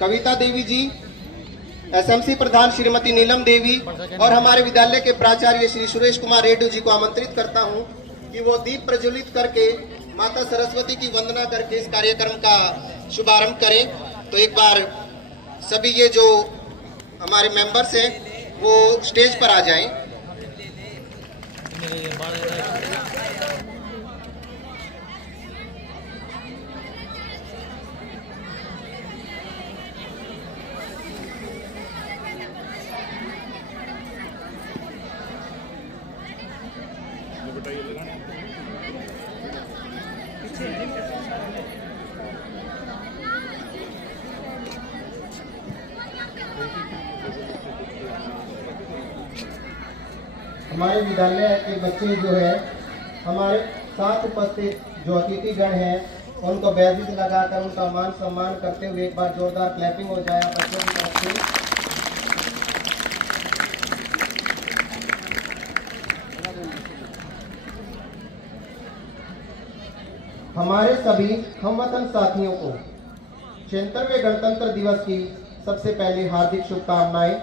कविता देवी जी, SMC प्रधान श्रीमती नीलम देवी और हमारे विद्यालय के प्राचार्य श्री सुरेश कुमार रेड्डी जी को आमंत्रित करता हूं कि वो दीप प्रज्वलित करके माता सरस्वती की वंदना करके इस कार्यक्रम का शुभारंभ करें। तो एक बार सभी ये जो हमारे मेंबर्स हैं वो स्टेज पर आ जाएं। हमारे विद्यालय के बच्चे जो है हमारे साथ उपस्थित जो अतिथिगण हैं उनको बैजिज लगाकर उनका मान सम्मान करते हुए एक बार जोरदार क्लैपिंग हो जाए बच्चों की तरफ से। हमारे सभी हमवतन साथियों को 76वें गणतंत्र दिवस की सबसे पहले हार्दिक शुभकामनाएं।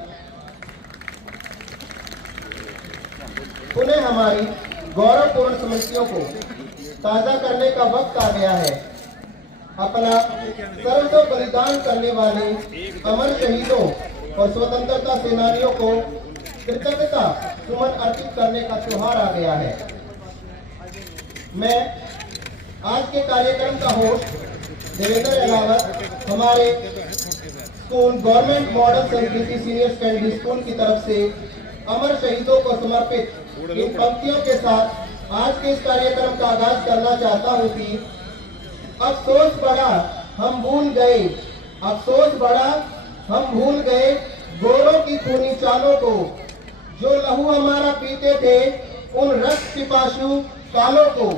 पुनः हमारी गौरवपूर्ण स्मृतियों को ताजा करने का वक्त आ गया है। अपना सर्वस्व बलिदान करने वाले अमर शहीदों और स्वतंत्रता सेनानियों को कृतज्ञता सुमन अर्पित करने का त्योहार आ गया है। मैं आज के कार्यक्रम का होस्ट देवेंद्र अलावत हमारे स्कूल गवर्नमेंट मॉडल सेंट सीनियर सेकेंडरी स्कूल की तरफ से अमर शहीदों को समर्पित इन पंक्तियों के साथ आज के इस कार्यक्रम का आगाज करना चाहता हूं कि अफसोस बड़ा हम भूल गए, अफसोस बड़ा हम भूल गए गोरों की खूनी चालों को, जो लहू हमारा पीते थे उन रक्त पिपासु कालों को,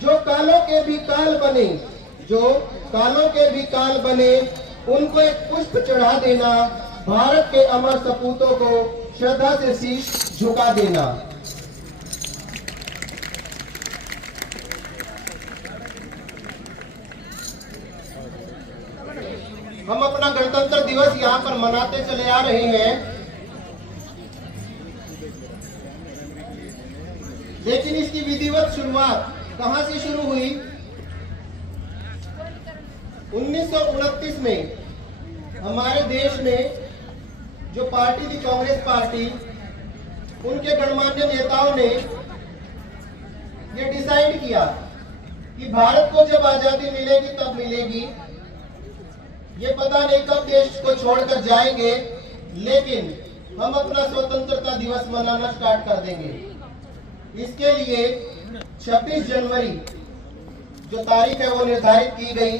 जो कालों के भी काल बने, जो कालों के भी काल बने, उनको एक पुष्प चढ़ा देना, भारत के अमर सपूतों को श्रद्धा से शीश झुका देना। हम अपना गणतंत्र दिवस यहाँ पर मनाते चले आ रहे हैं, लेकिन इसकी विधिवत शुरुआत कहां से शुरू हुई? 1929 में हमारे देश में जो पार्टी थी कांग्रेस पार्टी, उनके गणमान्य नेताओं ने ये डिसाइड किया कि भारत को जब आजादी मिलेगी तब मिलेगी, ये पता नहीं कब देश को छोड़कर जाएंगे, लेकिन हम अपना स्वतंत्रता दिवस मनाना स्टार्ट कर देंगे। इसके लिए 26 जनवरी जो तारीख है वो निर्धारित की गई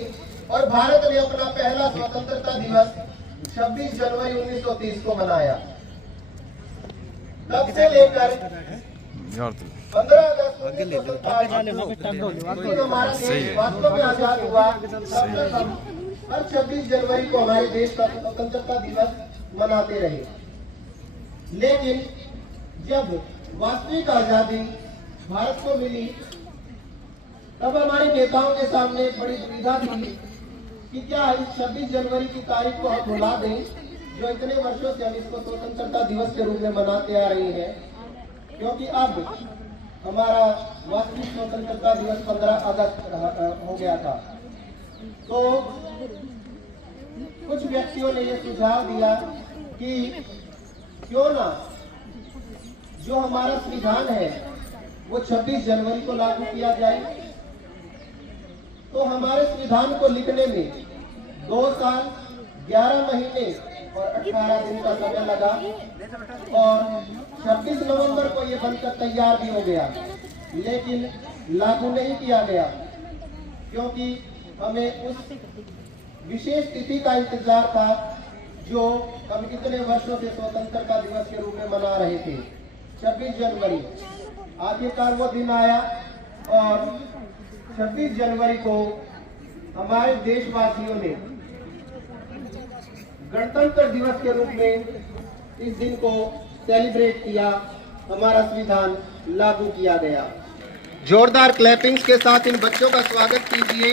और भारत ने अपना पहला स्वतंत्रता दिवस 26 जनवरी 1930 को मनाया। तब से लेकर 15 अगस्त हमारा देश वास्तव में आजाद हुआ, तब तक हम हर 26 जनवरी को हमारे देश का स्वतंत्रता दिवस मनाते रहे। लेकिन जब वास्तविक आजादी भारत को मिली तब हमारे नेताओं के सामने एक बड़ी दुविधा थी कि क्या इस 26 जनवरी की तारीख को हम भुला दें, जो इतने वर्षों से हम इसको स्वतंत्रता दिवस के रूप में मनाते आ रहे हैं, क्योंकि अब हमारा वास्तविक स्वतंत्रता दिवस 15 अगस्त हो गया था। तो कुछ व्यक्तियों ने यह सुझाव दिया कि क्यों ना जो हमारा संविधान है वो 26 जनवरी को लागू किया जाए। तो हमारे संविधान को लिखने में 2 साल 11 महीने और 18 दिन का समय लगा और 26 नवंबर को ये बनकर तैयार भी हो गया, लेकिन लागू नहीं किया गया क्योंकि हमें उस विशेष तिथि का इंतजार था जो हम इतने वर्षों से स्वतंत्रता दिवस के रूप में मना रहे थे, 26 जनवरी। आखिरकार वो दिन आया और 26 जनवरी को हमारे देशवासियों ने गणतंत्र दिवस के रूप में इस दिन को सेलिब्रेट किया, हमारा संविधान लागू किया गया। जोरदार क्लैपिंग्स के साथ इन बच्चों का स्वागत कीजिए।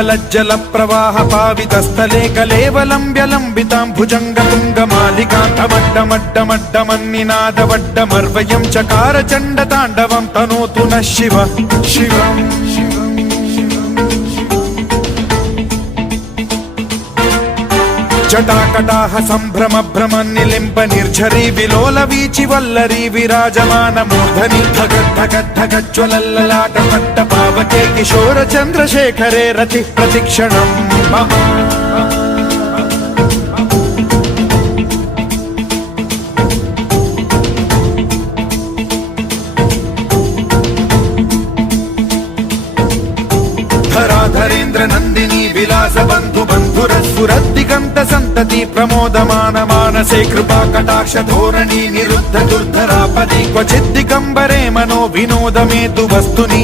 कलज्जल प्रवाह पावितस्थले कलेवलम्ब्य लम्बितां भुजङ्गतुङ्गमालिकान्तमड्डमड्डमड्डमन्निनादवड्डमर्वयं चकार चण्डताण्डवं तनोतु नः शिव शिवम् जटाकटाह सम्भ्रम भ्रम निलिम्ब निर्झरी विलोल वीचि वल्लरी विराजमान मूर्धनि धगद्धगद्धगज्ज्वलल्ललाट पट्ट पावके किशोर चन्द्रशेखरे रति प्रतिक्षणं मम धराधरेन्द्र नन्दिनी विलास बन्धु बन्धुरस्फुरद्दिगन्त सन्तति प्रमोदमान मानसे कृपा कटाक्ष धोरणी निरुद्ध दुर्धरापदि क्वचित् दिगम्बरे मनो विनोदमेतु वस्तुनि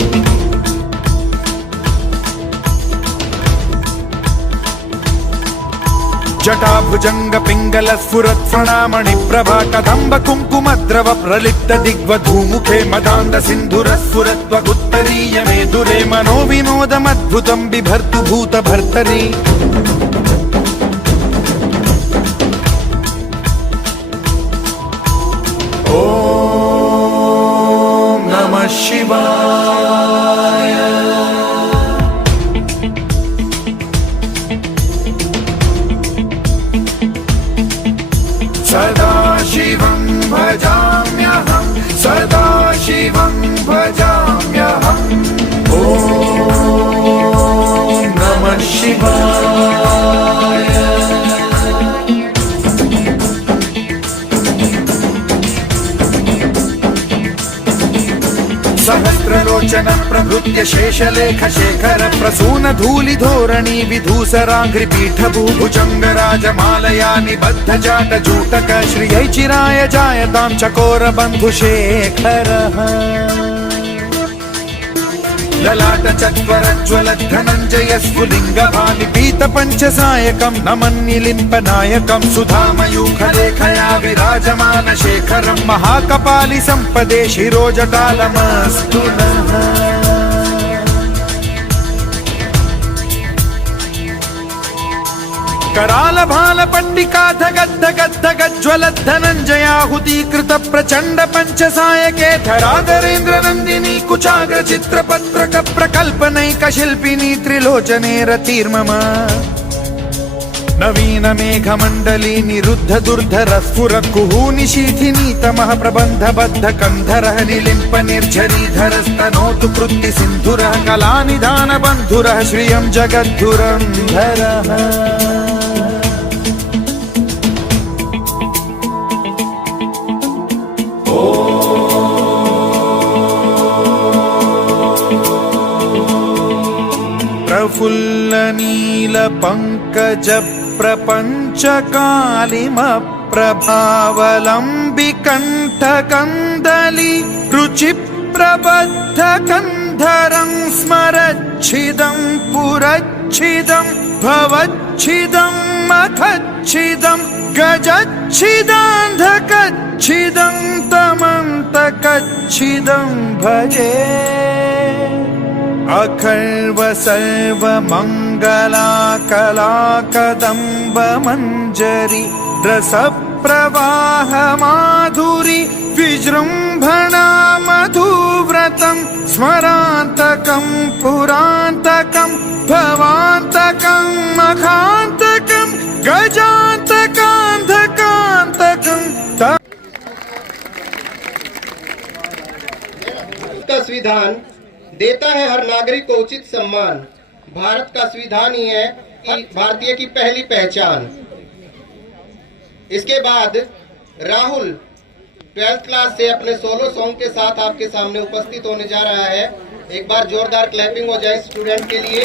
जटाभुजंग पिंगल स्फुरत् प्रणामणि प्रभा कदम्ब कुङ्कुमद्रव प्रलिप्त दिग्वधूमुखे मदान्द सिन्धुर स्फुरत्वगुत्तरीय मेदुरे मनो विनोदमद्भुतं बिभर्तु भूत भर्तरि ॐ नमः शिवाय सदा शिवं भजाम्यहं सदा शिवं भजाम्यहम् ॐ नमः शिवाय सहस्रलोचन प्रभृत्य शेषलेख शेखर प्रसून धूलि धोरणी विधूसराघ्रि पीठ भूभुजंग राजमालया निबद्ध जाट जूटक श्रियै चिराय जायतां चकोर बंधु शेखर ललाट चत्वरज्वल धनञ्जय स्फुलिंग भानि पीत पंचसायकं नमन्निलिम्प नायकं सुधामयूखलेखया विराजमान शेखरं महाकपालि संपदे शिरोजटालमस्तु नः कराल भाल पट्टिका धगद्धगद्धगज्ज्वल धनञ्जयाहुतीकृत प्रचण्ड पंचसायके धराधरेन्द्र नन्दिनी कुचाग्र चित्रपत्रक प्रकल्पनैक शिल्पिनी त्रिलोचने रतिर्मम नवीन मेघमण्डली निरुद्ध दुर्धर स्फुर कुहूनि शीथिनी तमः प्रबन्ध बद्ध कन्धरः निलिम्प निर्झरीधरस्तनोतु कृत्ति सिन्धुरः कलानिधान बन्धुरः श्रियं जगद्धुरन्धरः प्रफुल्ल नील पंकज प्रपंच कालिम प्रभावलंबि कंठ कंदली रुचि प्रबद्ध कंधरं स्मरच्छिदं पुरच्छिदं भवच्छिदं मखच्छिदं गजच्छिदान्धकच्छिदं तमन्तकच्छिदं भजे अखर्व सर्व मंगला कला कदम्ब मंजरी रस प्रवाह माधुरी विजृंभणा मधुव्रतं स्मरान्तकं पुरान्तकं भवान्तकं मखान्तकं गजान्तकान्धकान्तकं का संविधान देता है हर नागरिक को उचित सम्मान। भारत का संविधान ही है भारतीय की पहली पहचान। इसके बाद राहुल 12th क्लास से अपने सोलो सॉन्ग के साथ आपके सामने उपस्थित होने जा रहा है। एक बार जोरदार क्लैपिंग हो जाए स्टूडेंट के लिए।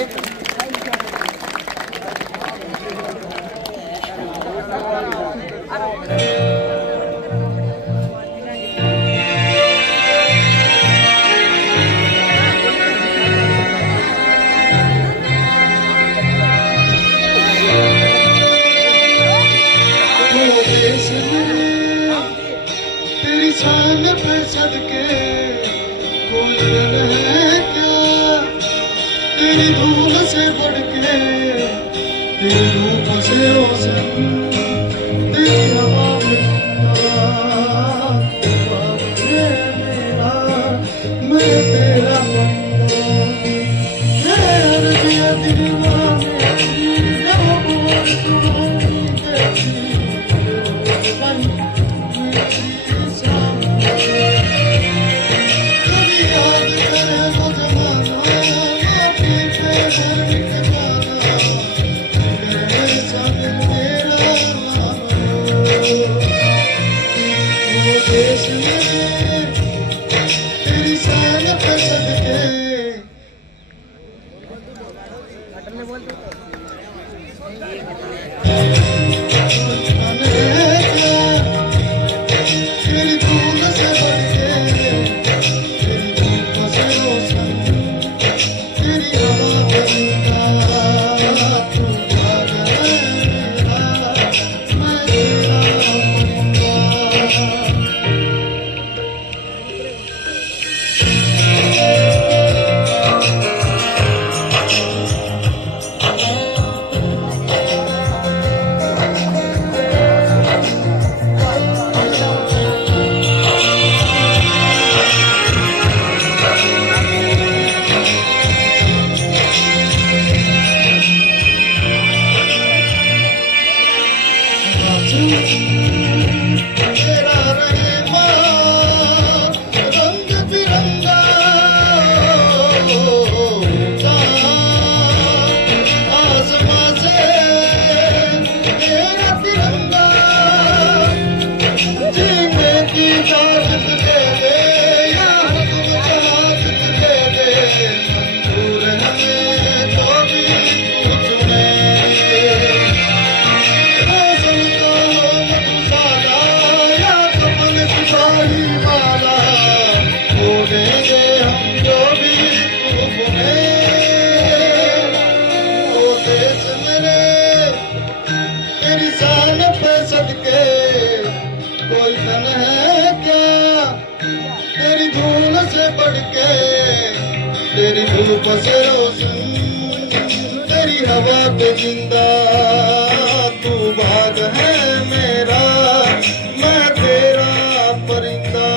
शान पे सदके कोई है क्या तेरी धूल से तेरी धूप से रोशन, तेरी हवा पे जिंदा, तू बाग है मेरा, मैं तेरा परिंदा।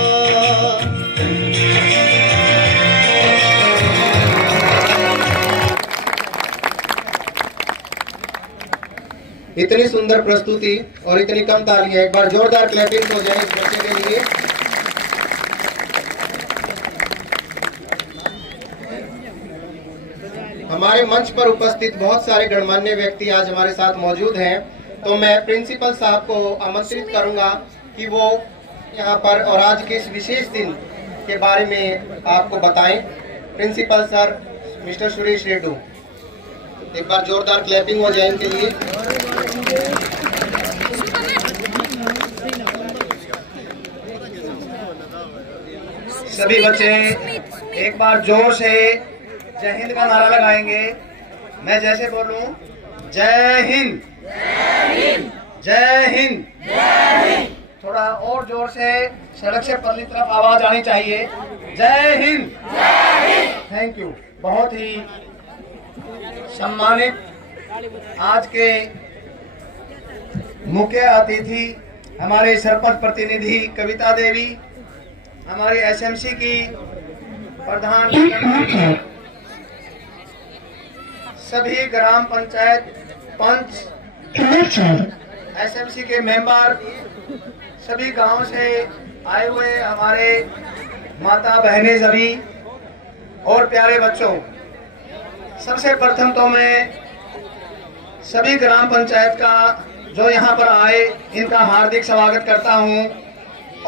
इतनी सुंदर प्रस्तुति और इतनी कम तालियां, एक बार जोरदार क्लैपिंग हो जाए इस बच्चे के लिए। हमारे मंच पर उपस्थित बहुत सारे गणमान्य व्यक्ति आज हमारे साथ मौजूद हैं, तो मैं प्रिंसिपल साहब को आमंत्रित करूंगा कि वो यहाँ पर और आज के इस विशेष दिन के बारे में आपको बताएं। Principal sir mister Suresh Reddu, एक बार जोरदार क्लैपिंग हो जाए इनके लिए। सभी बच्चे एक बार जोर से जय हिंद का नारा लगाएंगे। मैं जैसे बोलूं, जय हिंद, जय हिंद, थोड़ा और जोर से सड़क से परली तरफ आवाज आनी चाहिए, जय हिंद। Thank you. बहुत ही सम्मानित आज के मुख्य अतिथि हमारे सरपंच प्रतिनिधि कविता देवी, हमारी एसएमसी की प्रधान, सभी ग्राम पंचायत पंच, एसएमसी के मेंबर, सभी गांव से आए हुए हमारे माता बहनें सभी और प्यारे बच्चों, सबसे प्रथम तो मैं सभी ग्राम पंचायत का जो यहाँ पर आए इनका हार्दिक स्वागत करता हूँ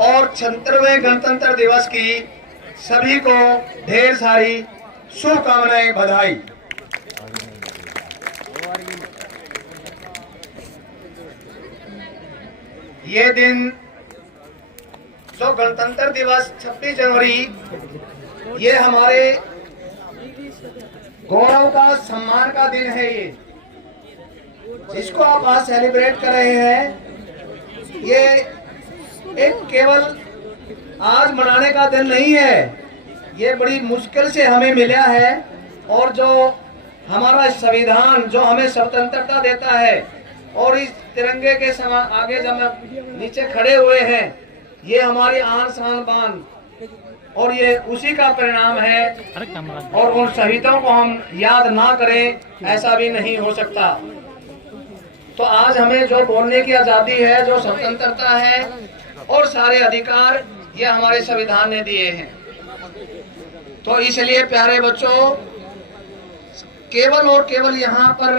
और 76वें गणतंत्र दिवस की सभी को ढेर सारी शुभकामनाएं, बधाई। ये दिन जो गणतंत्र दिवस 26 जनवरी, ये हमारे गौरव का, सम्मान का दिन है। ये जिसको आप आज सेलिब्रेट कर रहे हैं, ये एक केवल आज मनाने का दिन नहीं है, ये बड़ी मुश्किल से हमें मिला है और जो हमारा संविधान जो हमें स्वतंत्रता देता है, और इस तिरंगे के आगे जब हम नीचे खड़े हुए हैं, ये हमारी आन शान बान, और ये उसी का परिणाम है। और उन शहीदों को हम याद ना करें, ऐसा भी नहीं हो सकता। तो आज हमें जो बोलने की आजादी है, जो स्वतंत्रता है और सारे अधिकार, ये हमारे संविधान ने दिए हैं। तो इसलिए प्यारे बच्चों, केवल और केवल यहाँ पर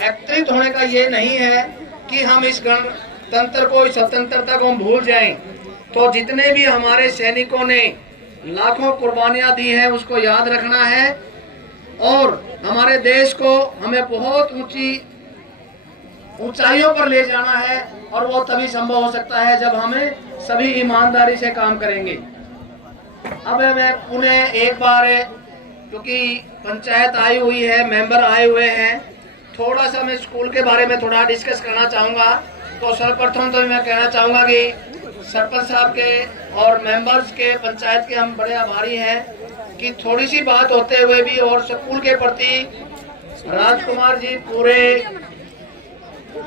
एकत्रित होने का ये नहीं है कि हम इस गणतंत्र को, इस स्वतंत्रता को हम भूल जाएं। तो जितने भी हमारे सैनिकों ने लाखों कुर्बानियां दी हैं, उसको याद रखना है, और हमारे देश को हमें बहुत ऊंचाइयों पर ले जाना है। और वो तभी संभव हो सकता है जब हमें सभी ईमानदारी से काम करेंगे। अब मैं पुनः एक बार, क्योंकि पंचायत आई हुई है, मेंबर आए हुए हैं, थोड़ा सा मैं स्कूल के बारे में थोड़ा डिस्कस करना चाहूँगा। तो सर्वप्रथम तो मैं कहना चाहूँगा कि सरपंच साहब के और मेंबर्स के, पंचायत के हम बड़े आभारी हैं कि थोड़ी सी बात होते हुए भी, और स्कूल के प्रति राजकुमार जी पूरे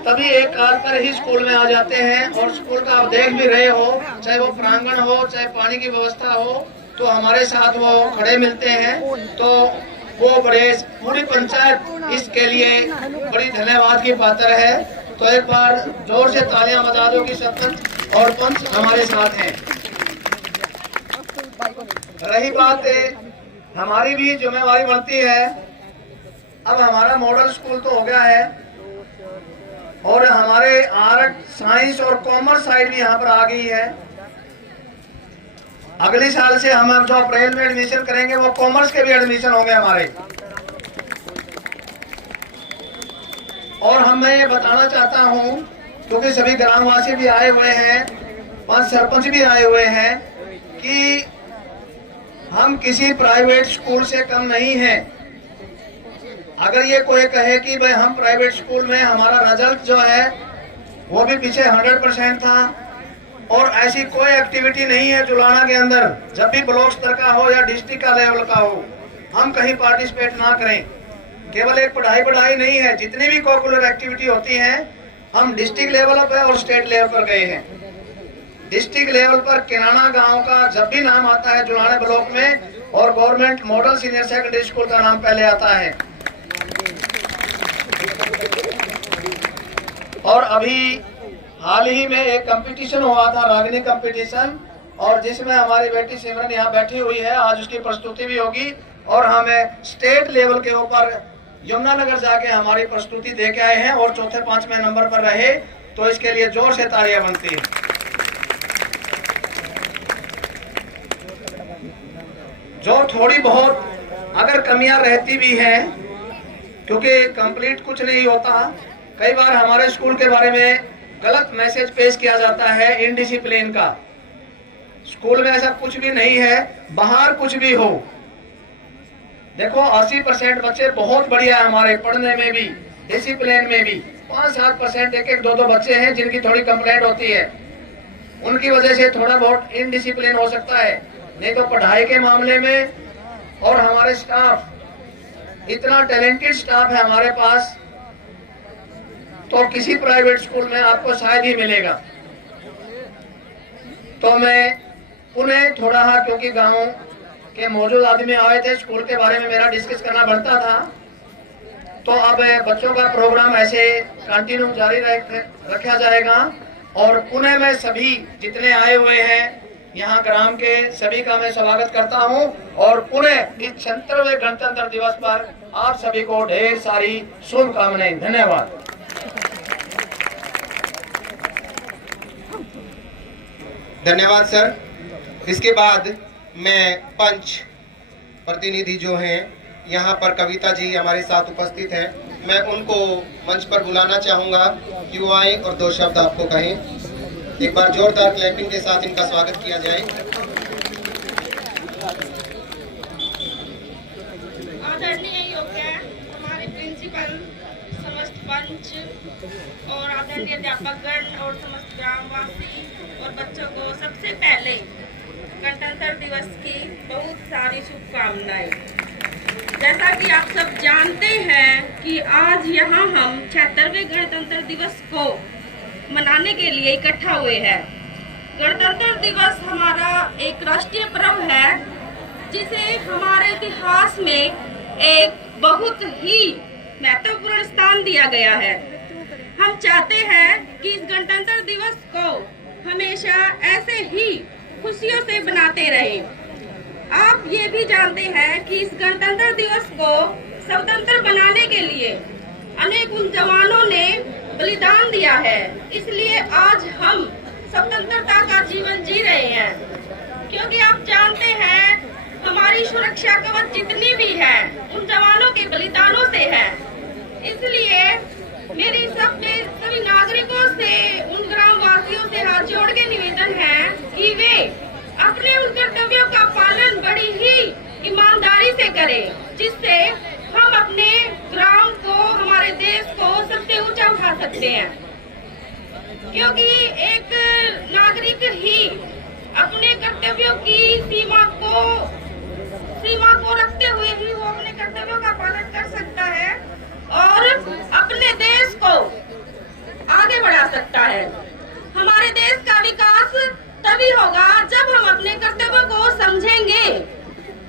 तभी एक काल पर ही स्कूल में आ जाते हैं। और स्कूल का आप देख भी रहे हो, चाहे वो प्रांगण हो, चाहे पानी की व्यवस्था हो, तो हमारे साथ वो खड़े मिलते हैं। तो वो बड़े, पूरी पंचायत इसके लिए बड़ी धन्यवाद की पात्र है। तो एक बार जोर से तालियां बजा दो कि सरपंच और पंच हमारे साथ हैं। रही बात हमारी भी जिम्मेवारी बनती है। अब हमारा मॉडल स्कूल तो हो गया है, और हमारे आर्ट, साइंस और कॉमर्स साइड भी यहाँ पर आ गई है। अगले साल से हम जो अप्रैल में एडमिशन करेंगे, वो कॉमर्स के भी एडमिशन होंगे हमारे। और हम मैं ये बताना चाहता हूँ, क्योंकि सभी ग्रामवासी भी आए हुए हैं, 5 सरपंच भी आए हुए हैं, कि हम किसी प्राइवेट स्कूल से कम नहीं हैं। अगर ये कोई कहे कि भाई हम प्राइवेट स्कूल में हमारा रिजल्ट जो है वो भी पीछे 100% था, और ऐसी कोई एक्टिविटी नहीं है जुलाना के अंदर, जब भी ब्लॉक स्तर का हो या डिस्ट्रिक्ट का लेवल का हो, हम कहीं पार्टिसिपेट ना करें। केवल एक पढ़ाई नहीं है, जितनी भी करिकुलर एक्टिविटी होती है, हम डिस्ट्रिक्ट लेवल पर और स्टेट लेवल पर गए हैं। डिस्ट्रिक्ट लेवल पर किराना गांव का जब भी नाम आता है जुलाना ब्लॉक में, और government model senior secondary school का नाम पहले आता है। और अभी हाल ही में एक कंपटीशन हुआ था, रागिनी कंपटीशन, और जिसमें हमारी बेटी सिमरन यहाँ बैठी हुई है, आज उसकी प्रस्तुति भी होगी। और हमें स्टेट लेवल के ऊपर यमुनानगर जाके हमारी प्रस्तुति दे के आए हैं, और चौथे 5वें नंबर पर रहे। तो इसके लिए जोर से तालियां बनती है। जो थोड़ी बहुत अगर कमियां रहती भी हैं, क्योंकि कंप्लीट कुछ नहीं होता, कई बार हमारे स्कूल के बारे में गलत मैसेज पेश किया जाता है, इनडिसिप्लिन का। स्कूल में ऐसा कुछ भी नहीं है, बाहर कुछ भी हो। देखो 80% बच्चे बहुत बढ़िया है हमारे, पढ़ने में भी, डिसिप्लिन में भी। 5-7% एक 2 बच्चे हैं जिनकी थोड़ी कंप्लेंट होती है, उनकी वजह से थोड़ा बहुत इनडिसिप्लिन हो सकता है। नहीं तो पढ़ाई के मामले में, और हमारे स्टाफ, इतना टैलेंटेड स्टाफ है हमारे पास, तो किसी प्राइवेट स्कूल में आपको शायद ही मिलेगा। तो मैं पुनः थोड़ा, क्योंकि गांव के मौजूद आदमी आए थे, स्कूल के बारे में मेरा डिस्कस करना बनता था, तो अब बच्चों का प्रोग्राम ऐसे कंटिन्यू जारी रखा जाएगा। और पुनः मैं सभी जितने आए हुए हैं यहाँ ग्राम के, सभी का मैं स्वागत करता हूँ। और पुनः इस 76वें गणतंत्र दिवस पर आप सभी को ढेर सारी शुभकामनाएं। धन्यवाद। धन्यवाद सर। इसके बाद मैं पंच प्रतिनिधि जो हैं, यहाँ पर कविता जी हमारे साथ उपस्थित हैं, मैं उनको मंच पर बुलाना चाहूँगा कि वो आए और 2 शब्द आपको कहें। एक बार जोरदार क्लैपिंग के साथ इनका स्वागत किया जाए। आदरणीय योग्य हमारे प्रिंसिपल, समस्त पंच और आदरणीय अध्यापकगण और समस्त ग्रामवासी और बच्चों को सबसे पहले गणतंत्र दिवस की बहुत सारी शुभकामनाएं। जैसा कि आप सब जानते हैं कि आज यहाँ हम 76वें गणतंत्र दिवस को मनाने के लिए इकट्ठा हुए हैं। गणतंत्र दिवस हमारा एक राष्ट्रीय पर्व है जिसे हमारे इतिहास में एक बहुत ही महत्वपूर्ण स्थान दिया गया है। हम चाहते हैं कि इस गणतंत्र दिवस को हमेशा ऐसे ही खुशियों से बनाते रहें। आप ये भी जानते हैं कि इस गणतंत्र दिवस को स्वतंत्र बनाने के लिए अनेक उन जवानों ने बलिदान दिया है, इसलिए आज हम स्वतंत्रता का जीवन जी रहे हैं। क्योंकि आप जानते हैं हमारी सुरक्षा कवच जितनी भी है उन जवानों के बलिदानों से है। इसलिए मेरी सभी नागरिकों से, उन ग्रामवासियों से हाथ जोड़ के निवेदन है कि वे अपने उन कर्तव्यों का पालन बड़ी ही ईमानदारी से करें, जिससे हम अपने ग्राम को, हमारे देश को सबसे ऊंचा उठा सकते हैं। क्योंकि एक नागरिक ही अपने कर्तव्यों की सीमा को रखते हुए ही वो अपने कर्तव्यों का पालन कर सकता है और अपने देश को आगे बढ़ा सकता है। हमारे देश का विकास तभी होगा जब हम अपने कर्तव्यों को समझेंगे,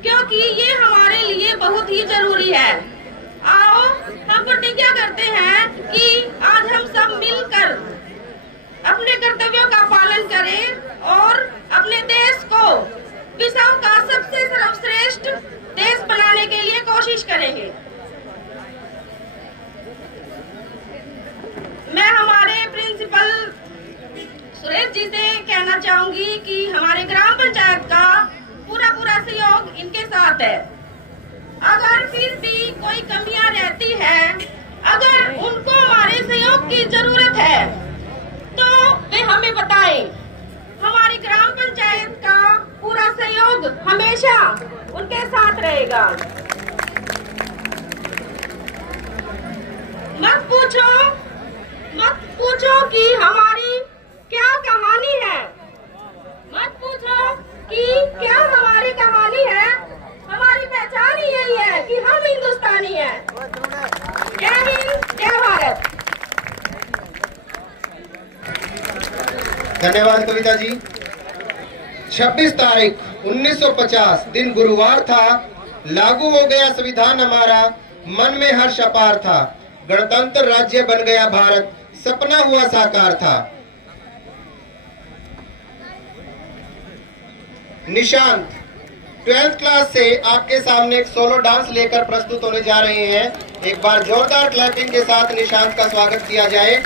क्योंकि ये हमारे लिए बहुत ही जरूरी है। आओ हम प्रतिज्ञा करते हैं कि आज हम सब मिलकर अपने कर्तव्यों का पालन करें और अपने देश को विश्व का सबसे सर्वश्रेष्ठ देश बनाने के लिए कोशिश करेंगे। मैं हमारे प्रिंसिपल सुरेश जी से कहना चाहूंगी कि हमारे ग्राम पंचायत का पूरा सहयोग इनके साथ है। अगर फिर भी कोई कमियां रहती है, अगर उनको हमारे सहयोग की जरूरत है तो वे हमें बताएं। हमारी ग्राम पंचायत का पूरा सहयोग हमेशा उनके साथ रहेगा। मत पूछो कि हमारी क्या कहानी है, मत पूछो कि क्या हमारी कहानी है। हमारी पहचान ही यही है कि हम हिंदुस्तानी हैं। जय हिंद, जय भारत। धन्यवाद कविता जी। 26 तारीख 1950 दिन गुरुवार था, लागू हो गया संविधान हमारा, मन में हर्ष अपार था, गणतंत्र राज्य बन गया भारत, सपना हुआ साकार था। निशांत 12th क्लास से आपके सामने एक सोलो डांस लेकर प्रस्तुत होने जा रहे हैं। एक बार जोरदार क्लैपिंग के साथ निशांत का स्वागत किया जाए।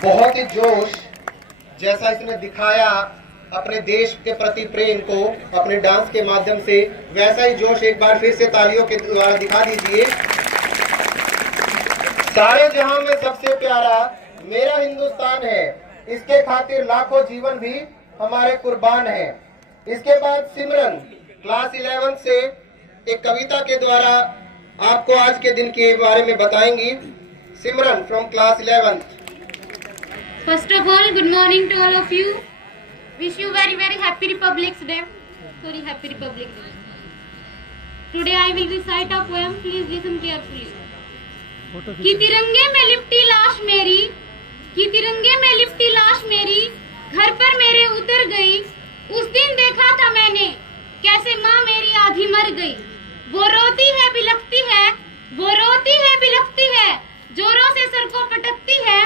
बहुत ही जोश जैसा इसने दिखाया अपने देश के प्रति प्रेम को अपने डांस के माध्यम से, वैसा ही जोश एक बार फिर से तालियों के द्वारा दिखा दीजिए। सारे जहां में सबसे प्यारा मेरा हिंदुस्तान है, इसके खातिर लाखों जीवन भी हमारे कुर्बान हैं। इसके बाद सिमरन क्लास 11 से एक कविता के द्वारा आपको आज के दिन के बारे में बताएंगी। सिमरन from class 11। First of all, good morning to all of you. Wish you very happy Republic Day. Sorry, happy Republic Day. Today I will recite a poem. Please listen carefully. कि तिरंगे में लिपटी लाश मेरी, कि तिरंगे में लिपटी लाश मेरी, घर पर मेरे उतर गई। उस दिन देखा था मैंने कैसे माँ मेरी आधी मर गई। वो रोती है बिलखती है, वो रोती है बिलखती है, जोरों से सर को पटकती है।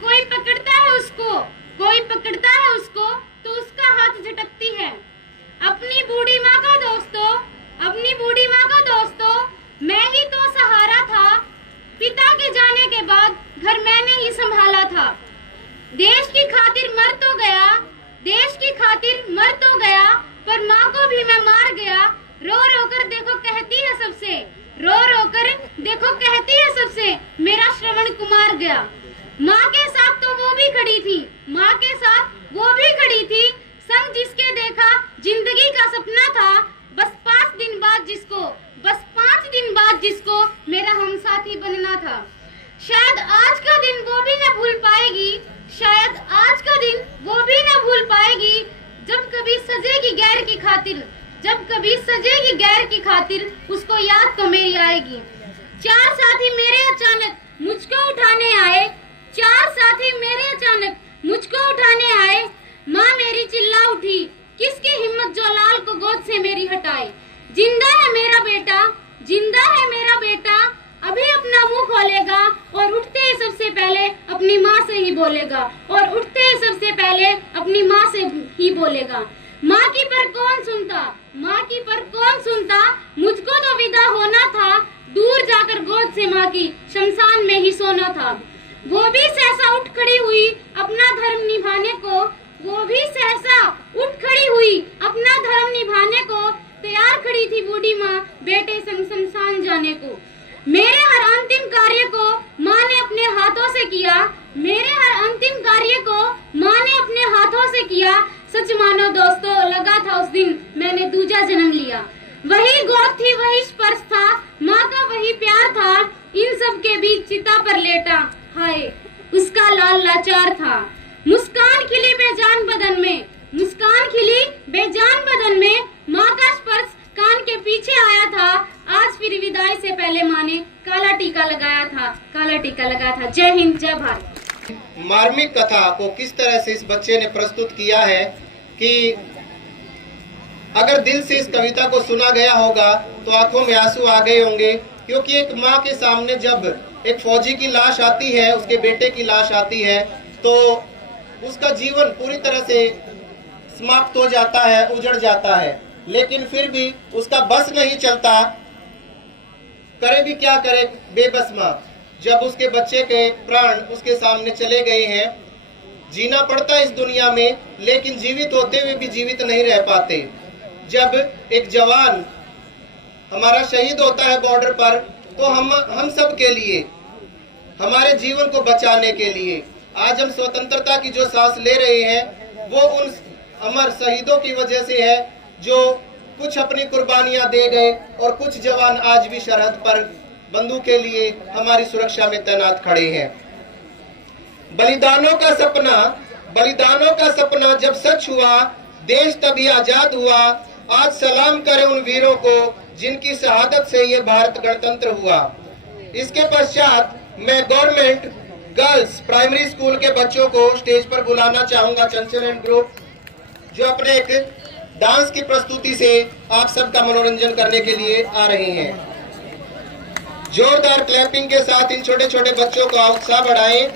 कोई पकड़ता है उसको, कोई पकड़ता है उसको, तो उसका हाथ झटकती है। अपनी बूढ़ी माँ का दोस्तों, अपनी बूढ़ी माँ का दोस्तों, मैं ही तो सहारा था। पिता के जाने के बाद घर मैंने ही संभाला था। देश की खातिर मर तो गया, देश की खातिर मर तो गया, पर माँ को भी मैं मार गया। रो रो कर देखो कहती है सबसे, रो रो कर देखो कहती है सबसे, मेरा श्रवण कुमार गया। माँ के साथ तो वो भी खड़ी थी, माँ के साथ वो भी खड़ी थी, संग जिसके देखा जिंदगी का सपना था। बस 5 दिन बाद जिसको, बस 5 दिन बाद जिसको मेरा हमसाथी बनना था। शायद आज का दिन वो भी न भूल पाएगी, शायद आज का दिन वो भी न भूल पाएगी, जब कभी सजेगी गैर की खातिर, जब कभी सजेगी गैर की खातिर, उसको याद तो मेरी आएगी। 4 साथी मेरे अचानक मुझको उठाने आए, 4 साथी मेरे अचानक मुझको उठाने आए। माँ मेरी चिल्ला उठी, किसकी हिम्मत जो लाल को गोद से मेरी हटाए। जिंदा है मेरा बेटा, जिंदा है मेरा बेटा, अभी अपना मुंह खोलेगा और उठते ही सबसे पहले अपनी माँ से ही बोलेगा, और उठते ही सबसे पहले अपनी माँ से ही बोलेगा। माँ की पर कौन सुनता, माँ की पर कौन सुनता, मुझको तो विदा होना था, दूर जाकर गोद से माँ की शमशान में ही सोना था। वो भी सहसा उठ खड़ी हुई अपना धर्म निभाने को, वो भी सहसा उठ खड़ी हुई अपना धर्म निभाने को, तैयार खड़ी थी बूढ़ी माँ बेटे संग शमशान जाने को। मेरे हर अंतिम कार्य को माँ ने अपने हाथों से किया, मेरे हर अंतिम कार्य को माँ ने अपने हाथों से किया। सच मानो दोस्तों, लगा था उस दिन मैंने दूजा जन्म लिया। वही गोद थी, वही स्पर्श था, माँ का वही प्यार था, इन सब के बीच चिता पर लेटा, हाय उसका लाल लाचार था। मुस्कान खिली बेजान बदन में, मुस्कान खिली बेजान बदन में, माँ का स्पर्श कान के पीछे आया था। आज फिर विदाई से पहले माँ ने काला टीका लगाया था, काला टीका लगाया था। जय हिंद, जय भारत। मार्मिक कथा को किस तरह से इस बच्चे ने प्रस्तुत किया है कि अगर दिल से इस कविता को सुना गया होगा तो आंखों में आंसू आ गए होंगे, क्योंकि एक माँ के सामने जब एक फौजी की लाश आती है, उसके बेटे की लाश आती है, तो उसका जीवन पूरी तरह से समाप्त हो जाता है, उजड़ जाता है। लेकिन फिर भी उसका बस नहीं चलता, करे भी क्या करे, बेबस माँ। जब उसके बच्चे के प्राण उसके सामने चले गए हैं, जीना पड़ता है इस दुनिया में, लेकिन जीवित होते हुए भी जीवित नहीं रह पाते। जब एक जवान हमारा शहीद होता है बॉर्डर पर, तो हम सब के लिए, हमारे जीवन को बचाने के लिए आज हम स्वतंत्रता की जो सांस ले रहे हैं, वो उन अमर शहीदों की वजह से है, जो कुछ अपनी कुर्बानियां दे गए और कुछ जवान आज भी सरहद पर बंदूक के लिए हमारी सुरक्षा में तैनात खड़े हैं। बलिदानों का सपना जब सच हुआ, देश तभी आजाद हुआ। आज सलाम करें उन वीरों को जिनकी शहादत से ये भारत गणतंत्र हुआ। इसके पश्चात मैं गवर्नमेंट गर्ल्स प्राइमरी स्कूल के बच्चों को स्टेज पर बुलाना चाहूंगा, चंचल एंड ग्रुप, जो अपने एक डांस की प्रस्तुति से आप सबका मनोरंजन करने के लिए आ रहे हैं। जोरदार क्लैपिंग के साथ इन छोटे छोटे बच्चों का उत्साह बढ़ाएं।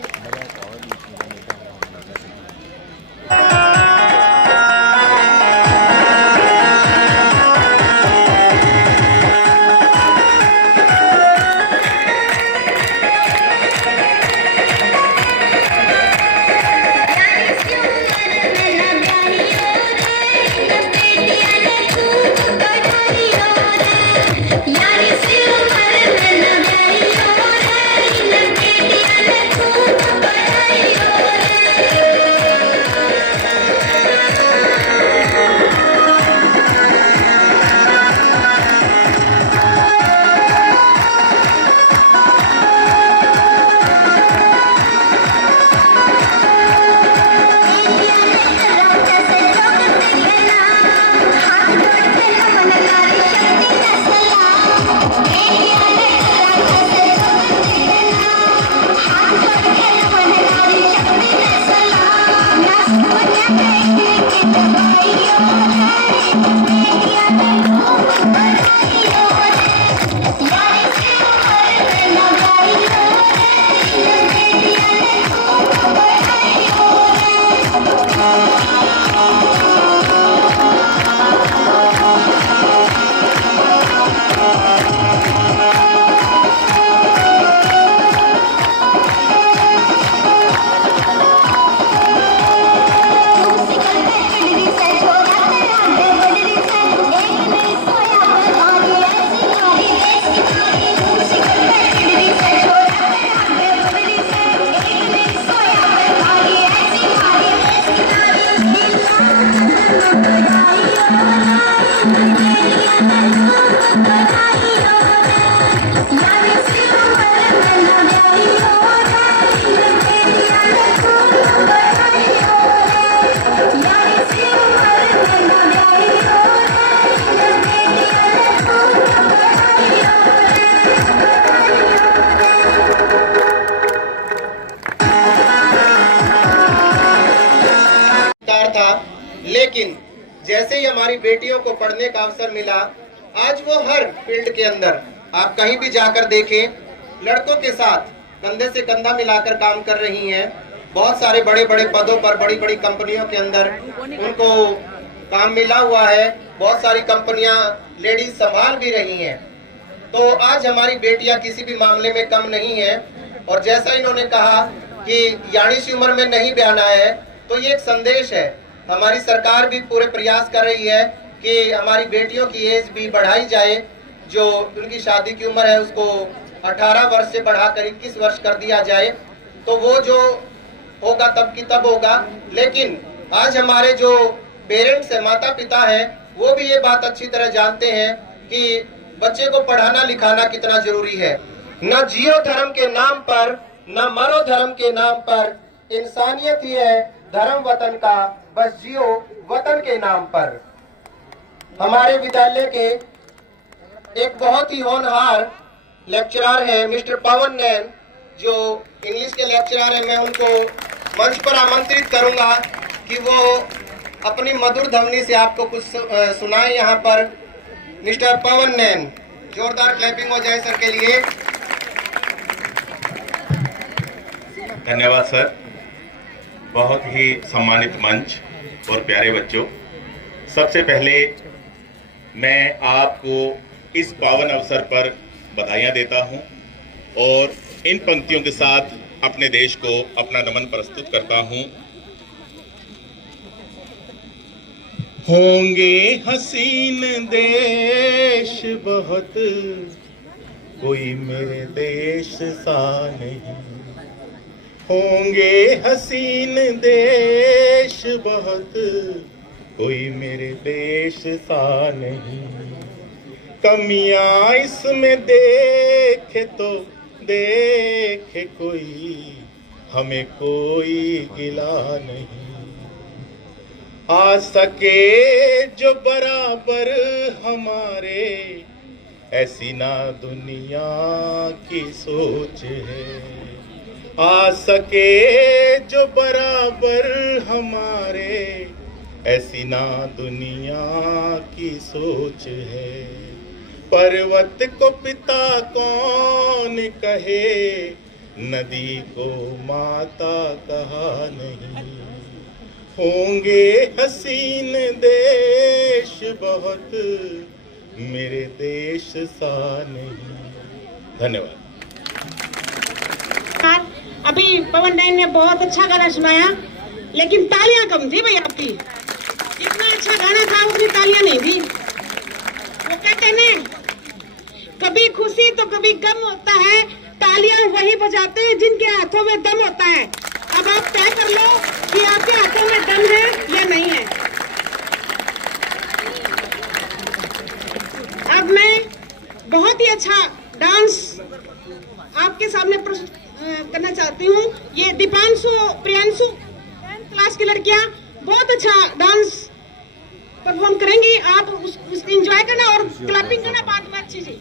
लेकिन जैसे ही हमारी बेटियों को पढ़ने का अवसर मिला, आज वो हर फील्ड के अंदर आप कहीं भी जाकर देखें, लड़कों के साथ कंधे से कंधा मिलाकर काम कर रही हैं। बहुत सारे बड़े बड़े पदों पर बड़ी बड़ी कंपनियों के अंदर उनको काम मिला हुआ है। बहुत सारी कंपनियां लेडीज संभाल भी रही हैं। तो आज हमारी बेटियां किसी भी मामले में कम नहीं है। और जैसा इन्होंने कहा कि यानी सी उम्र में नहीं ब्याना है, तो ये एक संदेश है। हमारी सरकार भी पूरे प्रयास कर रही है कि हमारी बेटियों की एज भी बढ़ाई जाए। जो उनकी शादी की उम्र है उसको 18 वर्ष से बढ़ाकर 21 वर्ष कर दिया जाए, तो वो जो होगा तब की तब होगा। लेकिन आज हमारे जो पेरेंट्स हैं, माता पिता हैं, वो भी ये बात अच्छी तरह जानते हैं कि बच्चे को पढ़ाना लिखाना कितना जरूरी है। न जियो धर्म के नाम पर, न मरो धर्म के नाम पर, इंसानियत ही है धर्म वतन का, बस जियो वतन के नाम पर। हमारे विद्यालय के एक बहुत ही होनहार लेक्चरर है मिस्टर पवन नैन, जो इंग्लिश के लेक्चरर है। मैं उनको मंच पर आमंत्रित करूंगा कि वो अपनी मधुर ध्वनि से आपको कुछ सुनाए। यहाँ पर मिस्टर पवन नैन, जोरदार क्लैपिंग हो जाए सर के लिए। धन्यवाद सर। बहुत ही सम्मानित मंच और प्यारे बच्चों, सबसे पहले मैं आपको इस पावन अवसर पर बधाइयाँ देता हूँ और इन पंक्तियों के साथ अपने देश को अपना नमन प्रस्तुत करता हूँ। होंगे हसीन देश बहुत, कोई मेरे देश सा नहीं। होंगे हसीन देश बहुत, कोई मेरे देश सा नहीं। कमियां इसमें देखे तो देखे कोई, हमें कोई गिला नहीं। आ सके जो बराबर हमारे, ऐसी ना दुनिया की सोच है। आ सके जो बराबर हमारे, ऐसी ना दुनिया की सोच है। पर्वत को पिता कौन कहे, नदी को माता कहा नहीं। होंगे हसीन देश बहुत, मेरे देश सा नहीं। धन्यवाद। अभी पवन डैन ने बहुत अच्छा गाना सुनाया, लेकिन तालियां कम थी भाई आपकी। इतना अच्छा गाना था, उतनी तालियां नहीं थी। वो कहते हैं कभी खुशी तो कभी गम होता है, तालियां वही बजाते हैं जिनके हाथों में दम होता है। अब आप तय कर लो कि आपके हाथों में दम है या नहीं है। अब मैं बहुत ही अच्छा डांस आपके सामने प्रस्तुत करना चाहती हूँ। ये दीपांशु प्रियांशु क्लास की लड़कियां बहुत अच्छा डांस परफॉर्म करेंगी। आप उसको एंजॉय करना और क्लैपिंग करना बाद में अच्छी सी।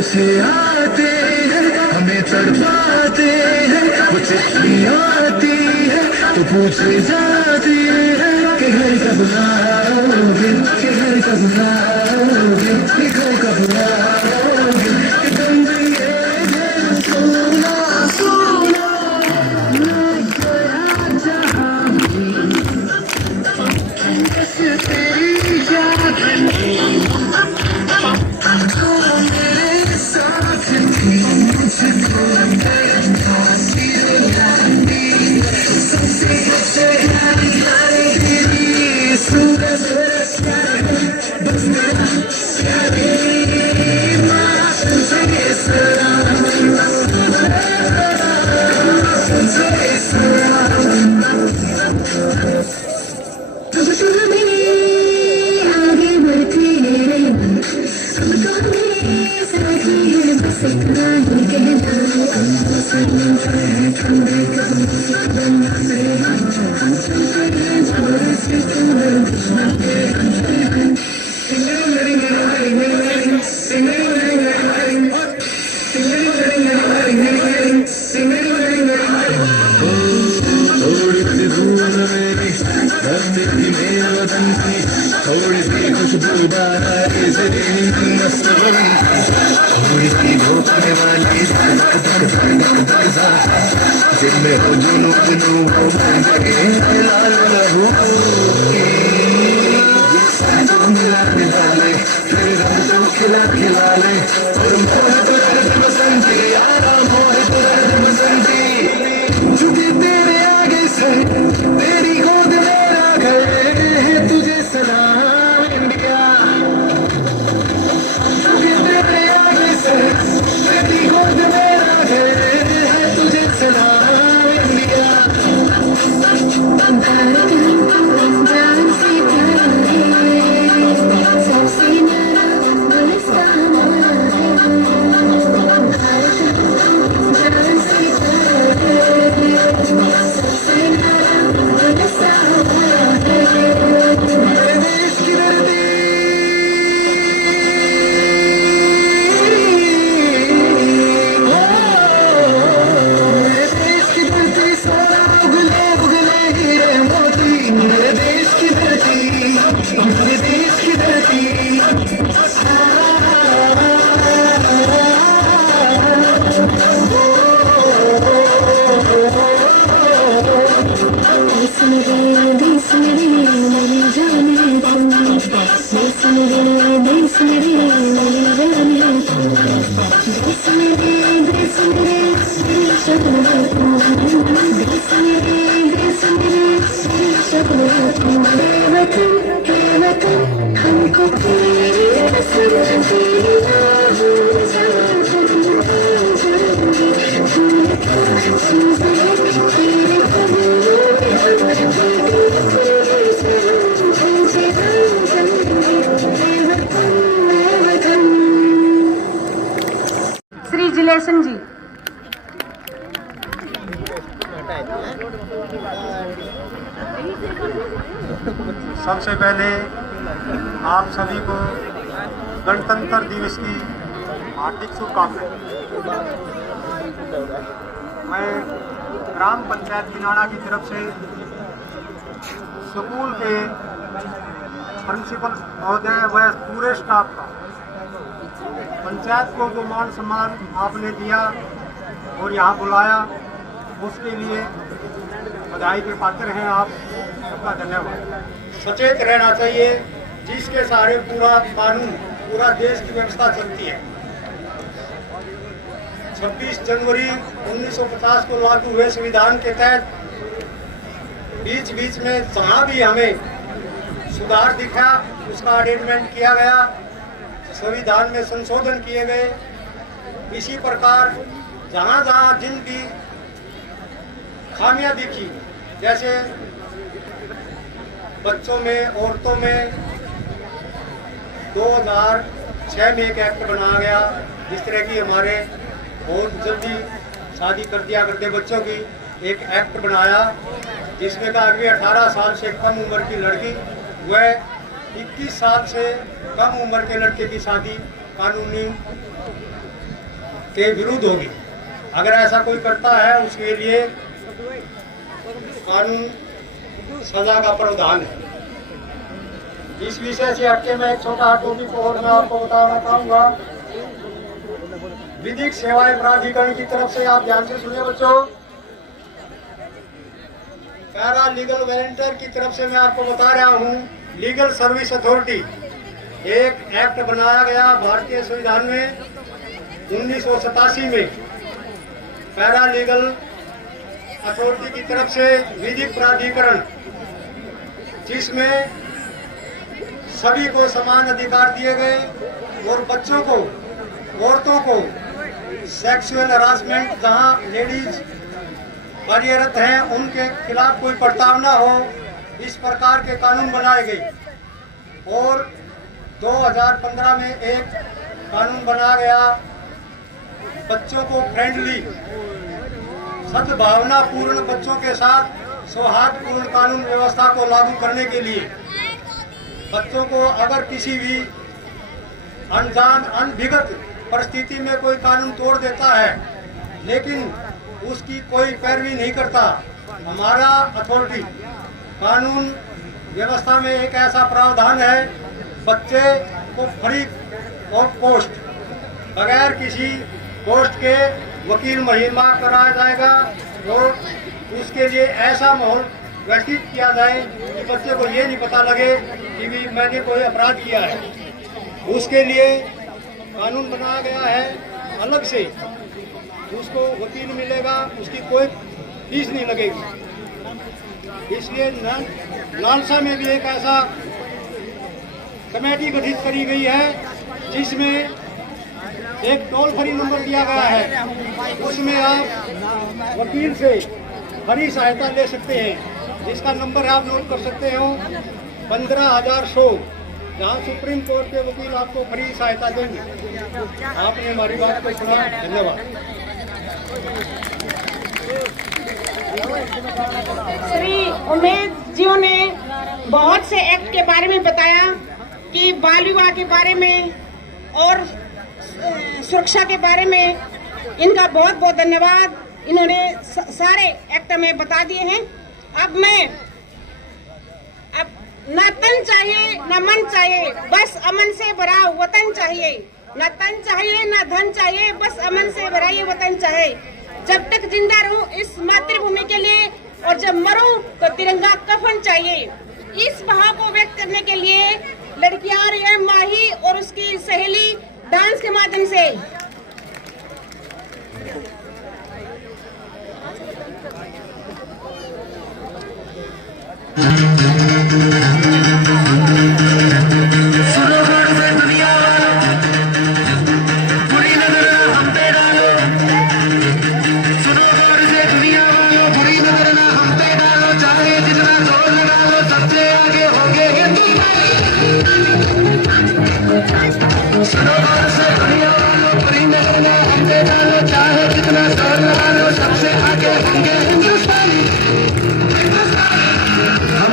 से आते हैं हमें तड़पाते हैं, वो चिट्ठी आती है तो पूछे जाती है कि घर कब आओगे, कि घर कब आओगे, कि घर कब आओगे, कि तुम ये घर सोना सोना मैं गया जहाँ भी, बस तेरी याद थोड़ी सी खुशबूदार थोड़ी सी धोखने वाली जिनमें हो जुनू जुनू वो लाल लहू मिला ले फिर रंग तो खिला खिला ले और मोह तो दर्द बसंती आराम हो तो दर्द बसंती झुके तेरे आगे से तेरी गोद मेरा घर है तुझे सलाम इंडिया झुके तेरे आगे से तेरी गोद मेरा घर है तुझे सलाम इंडिया सबसे पहले आप सभी को गणतंत्र दिवस की हार्दिक शुभकामनाएं। मैं ग्राम पंचायत किनाड़ा की तरफ से स्कूल के प्रिंसिपल महोदय व पूरे स्टाफ का पंचायत को जो मान सम्मान आपने दिया और यहाँ बुलाया, उसके लिए बधाई के पात्र हैं आप सबका धन्यवाद। सचेत रहना चाहिए, जिसके सहारे पूरा कानून, पूरा देश की व्यवस्था चलती है। 26 जनवरी 1950 को लागू हुए संविधान के तहत बीच बीच में जहाँ भी हमें सुधार दिखा, उसका अमेंडमेंट किया गया, संविधान में संशोधन किए गए। इसी प्रकार जहाँ जहाँ जिन भी खामियां दिखी, जैसे बच्चों में, औरतों में 2006 में एक एक्ट बनाया गया, जिस तरह की हमारे बहुत जल्दी शादी कर दिया करते बच्चों की, एक एक्ट बनाया जिसमें कहा कि 18 साल से कम उम्र की लड़की व 21 साल से कम उम्र के लड़के की शादी कानूनी के विरुद्ध होगी। अगर ऐसा कोई करता है, उसके लिए कानून सजा का प्रावधान है। इस विषय से हटके मैं एक छोटा टॉपिक और मैं आपको बताना चाहूँगा। विधिक सेवाएं प्राधिकरण की तरफ से, आप ध्यान से सुनिए बच्चों, पैरा लीगल वॉलंटियर की तरफ से मैं आपको बता रहा हूँ, लीगल सर्विस अथॉरिटी एक एक्ट बनाया गया भारतीय संविधान में 1987 में। पैरा लीगल अथॉरिटी की तरफ से विधिक प्राधिकरण, जिसमें सभी को समान अधिकार दिए गए और बच्चों को, औरतों को सेक्सुअल हरासमेंट जहां लेडीज कार्यरत हैं उनके खिलाफ कोई बर्ताव न हो, इस प्रकार के कानून बनाए गए। और 2015 में एक कानून बनाया गया बच्चों को फ्रेंडली, सद्भावना पूर्ण बच्चों के साथ सौहार्दपूर्ण कानून व्यवस्था को लागू करने के लिए। बच्चों को अगर किसी भी अनजान, अनभिगत परिस्थिति में कोई कानून तोड़ देता है, लेकिन उसकी कोई पैरवी नहीं करता, हमारा अथॉरिटी कानून व्यवस्था में एक ऐसा प्रावधान है, बच्चे को फ्री ऑफ कॉस्ट, बगैर किसी कॉस्ट के वकील महिमा कराया जाएगा और उसके लिए ऐसा माहौल व्यवस्थित किया जाए कि बच्चे को ये नहीं पता लगे कि भी मैंने कोई अपराध किया है। उसके लिए कानून बनाया गया है अलग से, उसको वकील मिलेगा, उसकी कोई फीस नहीं लगेगी। इसलिए नालसा में भी एक ऐसा कमेटी गठित करी गई है, जिसमें एक टोल फ्री नंबर दिया गया है, उसमें आप वकील से फ्री सहायता ले सकते हैं, जिसका नंबर आप नोट कर सकते हो 15,100, जहाँ सुप्रीम कोर्ट के वकील आपको फ्री सहायता देंगे। आपने हमारी बात को सुना, धन्यवाद। श्री उमेश जी ने बहुत से एक्ट के बारे में बताया कि बाल विवाह के बारे में और सुरक्षा के बारे में। इनका बहुत बहुत धन्यवाद, इन्होंने सारे एक्ट में बता दिए हैं। अब न तन चाहिए न मन चाहिए, बस अमन से भरा वतन चाहिए। न तन चाहिए न धन चाहिए, बस अमन से भरा ये वतन चाहिए। जब तक जिंदा रहूं इस मातृभूमि के लिए और जब मरूं तो तिरंगा कफन चाहिए। इस भाव को व्यक्त करने के लिए लड़कियां रिया माही और उसकी सहेली डांस के माध्यम से सबसे आगे होंगे हिंदुस्तानी। हम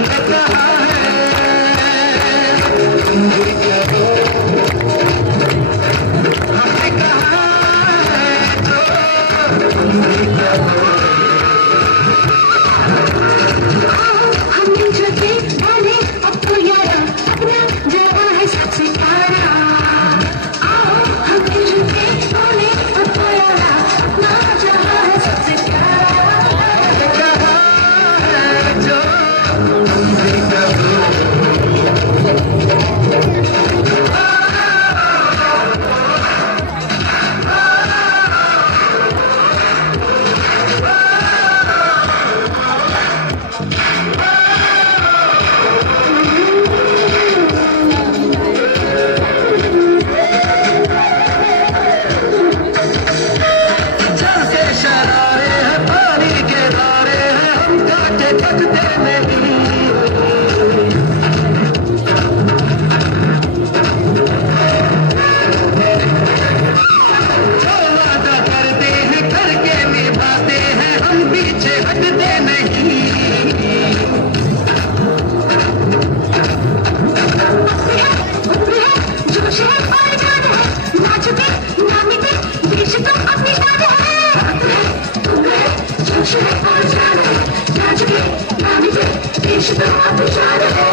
होशियार हो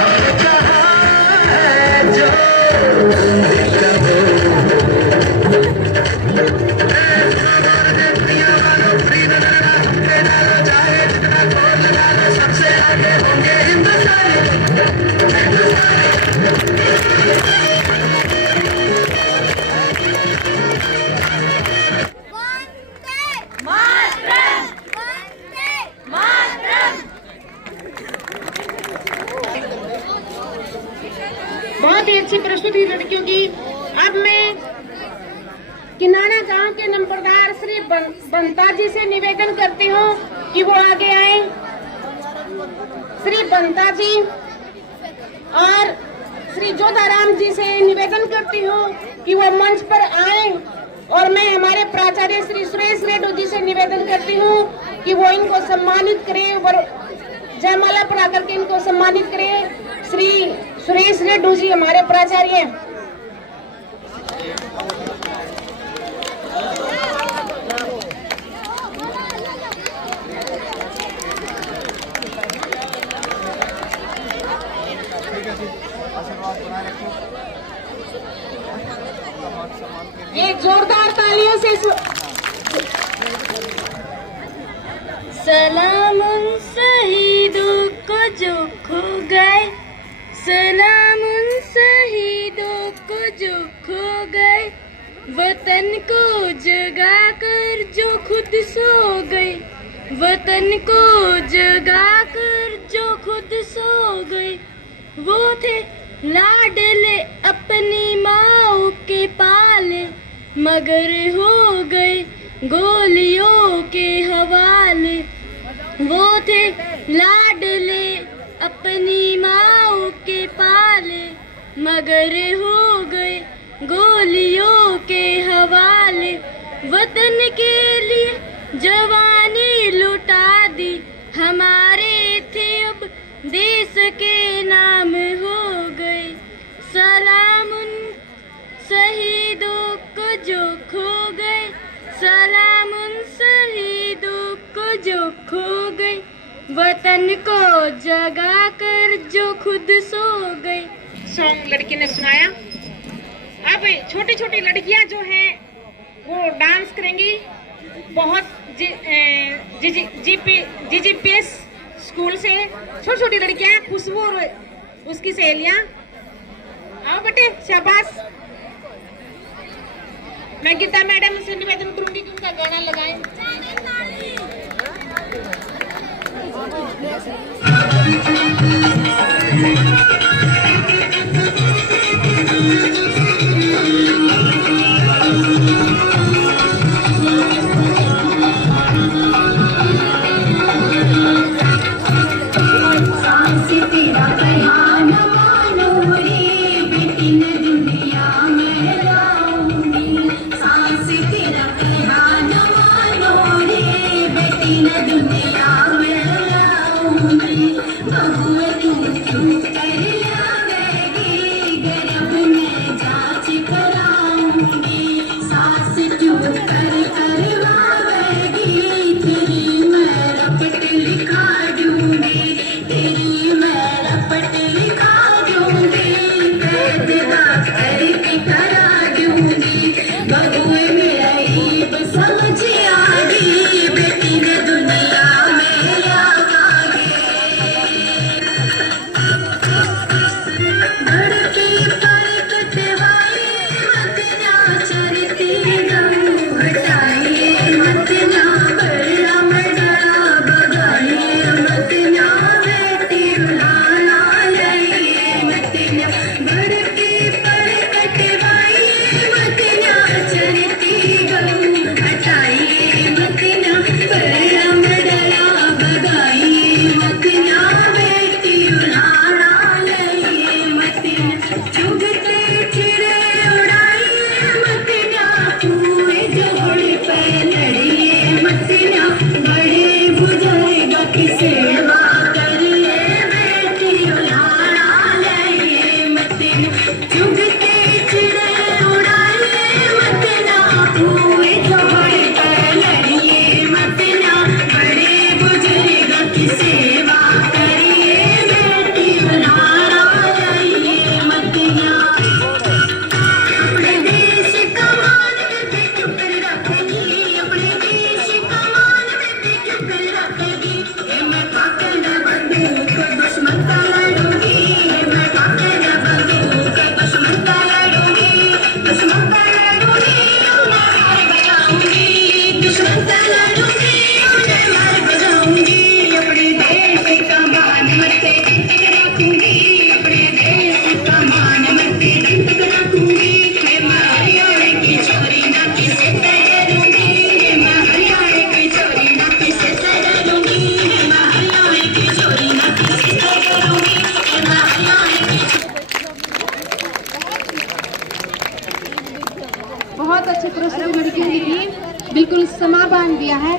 हमें जहाँ है जो दिखता हो सबसे आगे होंगे बहुत ही अच्छी प्रस्तुति लड़कियों की। अब मैं किनारा गांव के नंबरदार श्री बंता जी से निवेदन करती हूँ कि वो आगे आए। श्री बंता जी और श्री जोधाराम जी से निवेदन करती हूँ कि वो मंच पर आए। और मैं हमारे प्राचार्य श्री सुरेश रेड्डी जी से निवेदन करती हूँ कि वो इनको सम्मानित करें और जयमाला पढ़ा करके इनको सम्मानित करें। श्री सुरेश रेड्डी जी हमारे प्राचार्य। ये जोरदार तालियों से सलाम उन शहीदों को जो खो गए, सलाम उन शहीदों को जो खो गए, वतन को जगा कर जो खुद सो गए, वतन को जगा कर जो खुद सो गए। वो थे लाडले अपनी माँ के पाले, मगर हो गए गोलियों के हवाले। वो थे लाडले अपनी माँ के पाले, मगर हो गए गोलियों के हवाले। वतन के लिए जवानी लुटा दी, हमारे थे अब देश के नाम हो गए। सलाम उन शहीदों को जो खो गए, सलाम उन शहीदों को जो खो गए, वतन को जगा कर जो खुद सो गए। सॉन्ग लड़की ने सुनाया। अब छोटी छोटी लड़कियां जो हैं वो डांस करेंगी। बहुत जीजीपीएस स्कूल से छोटी छोटी लड़कियां, खुशबू और उसकी सहेलियां। आओ बेटे, शाबाश। मैं गीता मैडम से निवेदन करूंगी कि उनका गाना लगाएं। बिल्कुल समा बांध दिया है।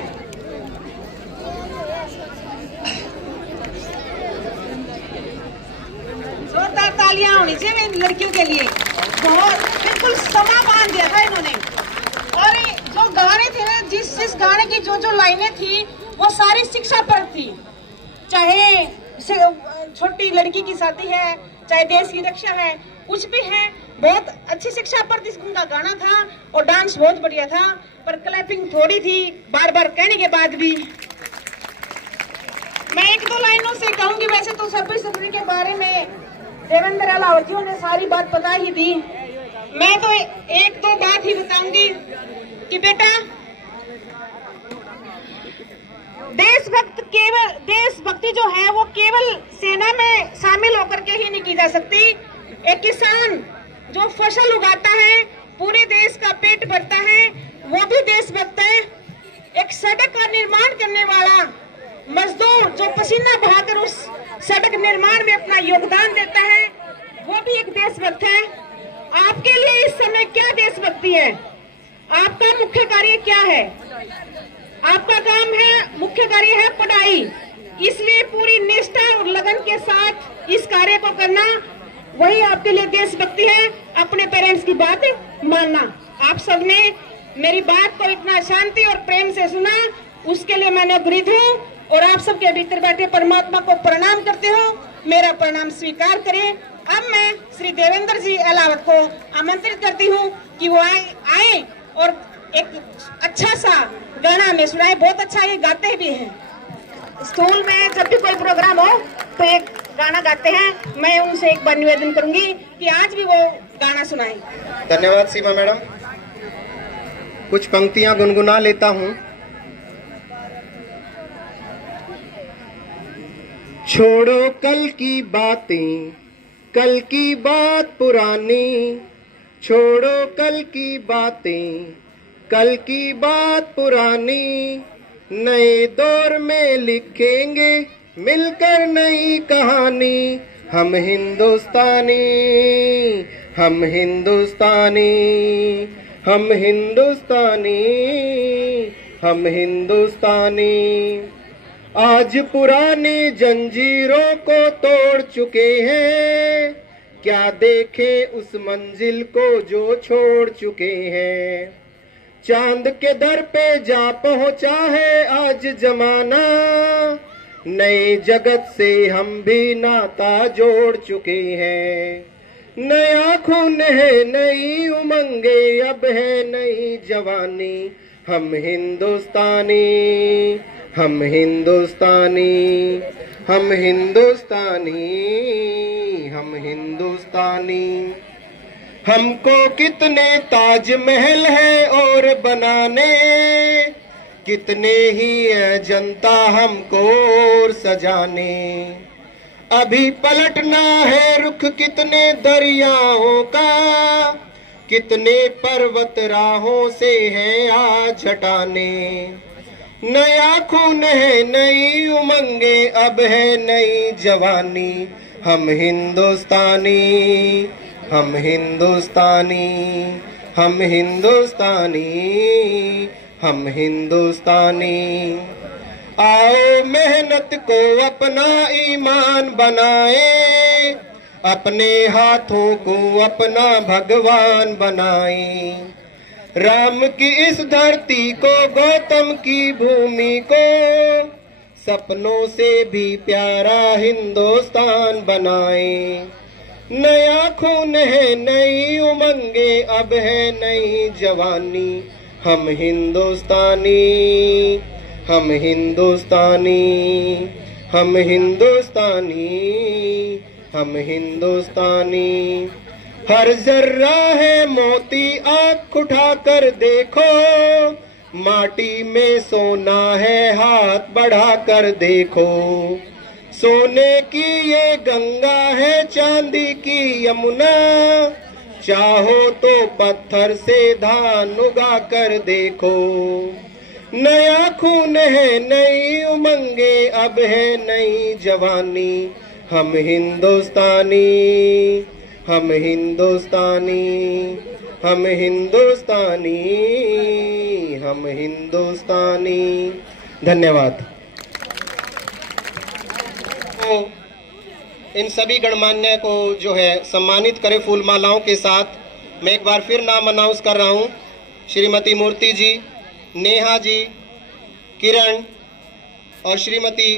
जोरदार तालियां होनी चाहिए इन लड़कियों के लिए। बहुत बिल्कुल समा बांध दिया था इन्होंने। और जो गाने थे ना, जिस गाने की जो लाइनें थी वो सारी शिक्षा पर थी। चाहे छोटी लड़की की शादी है, चाहे देश की रक्षा है, कुछ भी है, बहुत अच्छी शिक्षा पर उनका गाना था। और डांस बहुत बढ़िया था, पर क्लैपिंग थोड़ी थी बार बार कहने के बाद भी। मैं एक दो लाइनों से कहूंगी। वैसे तो 26 जनवरी के बारे में देवेंद्र अलावतियों ने सारी बात बता ही दी। मैं तो एक दो बात ही बताऊंगी कि बेटा, देशभक्ति जो है वो केवल सेना में शामिल होकर के ही नहीं की जा सकती। एक किसान जो फसल उगाता है, पूरे देश का पेट भरता है, वो भी देशभक्त है। एक सड़क का निर्माण करने वाला मजदूर जो पसीना बहाकर उस सड़क निर्माण में अपना योगदान देता है, वो भी एक देशभक्त है। आपके लिए इस समय क्या देशभक्ति है? आपका मुख्य कार्य क्या है? आपका काम है, मुख्य कार्य है पढ़ाई। इसलिए पूरी निष्ठा और लगन के साथ इस कार्य को करना, वही आपके लिए देशभक्ति है। अपने पेरेंट्स की बात मानना। आप सबने मेरी बात को इतना शांति और प्रेम से सुना, उसके लिए मैं अग्रीत हूँ। और आप सबके भीतर बैठे परमात्मा को प्रणाम करते हो, मेरा प्रणाम स्वीकार करें। अब मैं श्री देवेंद्र जी अलावत को आमंत्रित करती हूँ कि वो आए और एक अच्छा सा गाना हमें सुनाए। बहुत अच्छा ये गाते भी हैं। स्कूल में जब भी कोई प्रोग्राम हो तो एक गाना गाते हैं। मैं उनसे एक बार निवेदन करूंगी कि आज भी वो गाना सुनाएं। धन्यवाद सीमा मैडम। कुछ पंक्तियां गुनगुना लेता हूँ। छोड़ो कल की बातें, कल की बात पुरानी। छोड़ो कल की बातें, कल की बात पुरानी। नए दौर में लिखेंगे मिलकर नई कहानी। हम हिंदुस्तानी, हम हिंदुस्तानी, हम हिंदुस्तानी, हम हिंदुस्तानी। आज पुरानी जंजीरों को तोड़ चुके हैं, क्या देखें उस मंजिल को जो छोड़ चुके हैं। चांद के दर पे जा पहुंचा है आज जमाना, नए जगत से हम भी नाता जोड़ चुके हैं। नया खून है, नई उमंगे, अब है नई जवानी। हम हिंदुस्तानी, हम हिंदुस्तानी, हम हिंदुस्तानी, हम हिंदुस्तानी। हमको कितने ताजमहल है और बनाने, कितने ही है जनता हमको और सजाने। अभी पलटना है रुख कितने दरियाओं का, कितने पर्वत राहों से हैं आज हटाने। नया खून है, नई उमंगे, अब है नई जवानी। हम हिंदुस्तानी, हम हिंदुस्तानी, हम हिंदुस्तानी, हम हिंदुस्तानी। आओ मेहनत को अपना ईमान बनाए, अपने हाथों को अपना भगवान बनाए। राम की इस धरती को, गौतम की भूमि को, सपनों से भी प्यारा हिंदुस्तान बनाए। नया खून है, नई उमंगे, अब है नई जवानी। हम हिंदुस्तानी, हम हिंदुस्तानी, हम हिंदुस्तानी, हम हिंदुस्तानी। हर जर्रा है मोती, आँख उठा कर देखो, माटी में सोना है, हाथ बढ़ा कर देखो। सोने की ये गंगा है, चांदी की यमुना, चाहो तो पत्थर से धान उगा कर देखो। नया खून है, नई उमंगे, अब है नई जवानी। हम हिंदुस्तानी, हम हिंदुस्तानी, हम हिंदुस्तानी, हम हिंदुस्तानी। धन्यवाद। तो इन सभी गणमान्य को जो है सम्मानित करें फूल मालाओं के साथ। मैं एक बार फिर नाम अनाउंस कर रहा हूँ। श्रीमती मूर्ति जी, नेहा जी, किरण और श्रीमती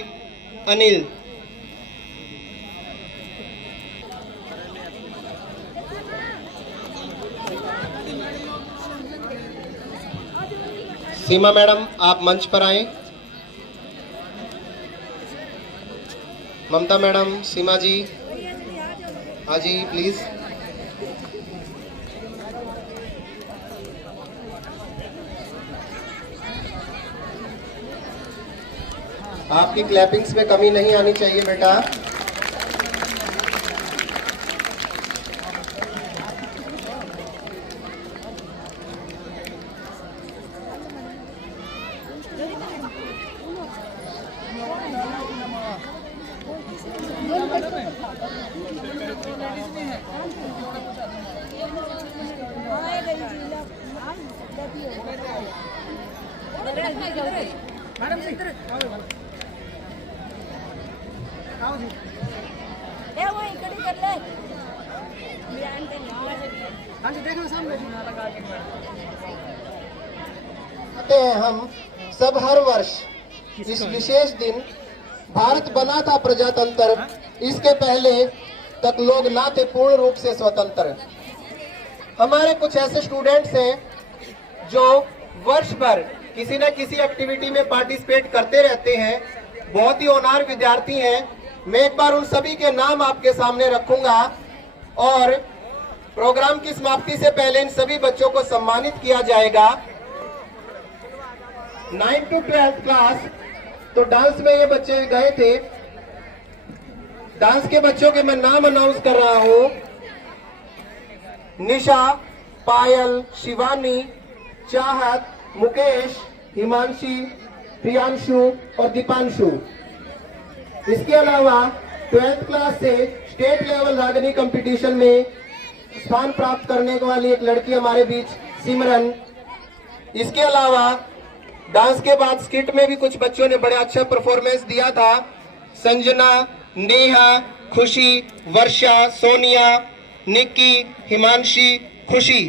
अनिल। सीमा मैडम, आप मंच पर आएं। ममता मैडम, सीमा जी, हाँ जी प्लीज। आपकी क्लैपिंग्स में कमी नहीं आनी चाहिए बेटा। हम सब हर वर्ष इस विशेष दिन भारत बना था प्रजातंत्र, इसके पहले तक लोग ना थे पूर्ण रूप से स्वतंत्र। हमारे कुछ ऐसे स्टूडेंट्स हैं जो वर्ष भर किसी न किसी एक्टिविटी में पार्टिसिपेट करते रहते हैं, बहुत ही होनहार विद्यार्थी हैं। मैं एक बार उन सभी के नाम आपके सामने रखूंगा और प्रोग्राम की समाप्ति से पहले इन सभी बच्चों को सम्मानित किया जाएगा। 9th to 12th क्लास, तो डांस में ये बच्चे गए थे। डांस के बच्चों के मैं नाम अनाउंस कर रहा हूं। निशा, पायल, शिवानी, चाहत, मुकेश, हिमांशी, प्रियांशु और दीपांशु। इसके अलावा 12th क्लास से स्टेट लेवल रागनी कंपटीशन में स्थान प्राप्त करने वाली एक लड़की हमारे बीच सिमरन। इसके अलावा डांस के बाद स्किट में भी कुछ बच्चों ने बड़ा अच्छा परफॉर्मेंस दिया था। संजना, नेहा, खुशी, वर्षा, सोनिया, निक्की, हिमांशी, खुशी।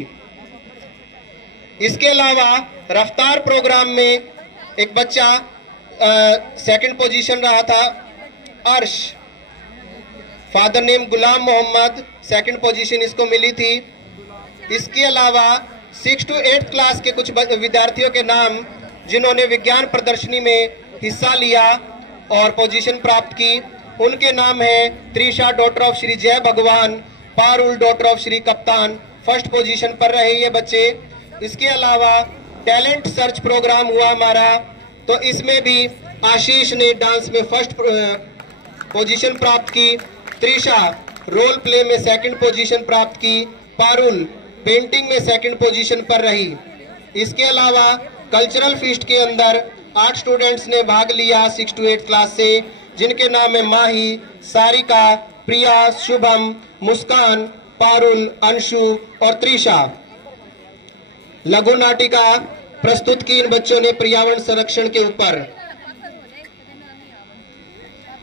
इसके अलावा रफ्तार प्रोग्राम में एक बच्चा सेकंड पोजीशन रहा था, अर्श। फादर नेम गुलाम मोहम्मद, सेकंड पोजीशन इसको मिली थी। इसके अलावा 6th to 8th क्लास के कुछ विद्यार्थियों के नाम जिन्होंने विज्ञान प्रदर्शनी में हिस्सा लिया और पोजीशन प्राप्त की, उनके नाम है त्रिशा डॉटर ऑफ श्री जय भगवान, Parul daughter of Shri Kaptan, first position पर रहे ये बच्चे। इसके अलावा टैलेंट सर्च प्रोग्राम हुआ हमारा, तो इसमें भी आशीष ने डांस में फर्स्ट पोजीशन प्राप्त की, त्रिशा रोल प्ले में सेकंड पोजीशन प्राप्त की, पारुल पेंटिंग में सेकंड पोजीशन पर रही। इसके अलावा कल्चरल फीस्ट के अंदर 8 स्टूडेंट्स ने भाग लिया 6th to 8th क्लास से, जिनके नाम है माही, सारिका, प्रिया, शुभम, मुस्कान, पारुल, अंशु और त्रिशा। लघु नाटिका प्रस्तुत की इन बच्चों ने पर्यावरण संरक्षण के ऊपर।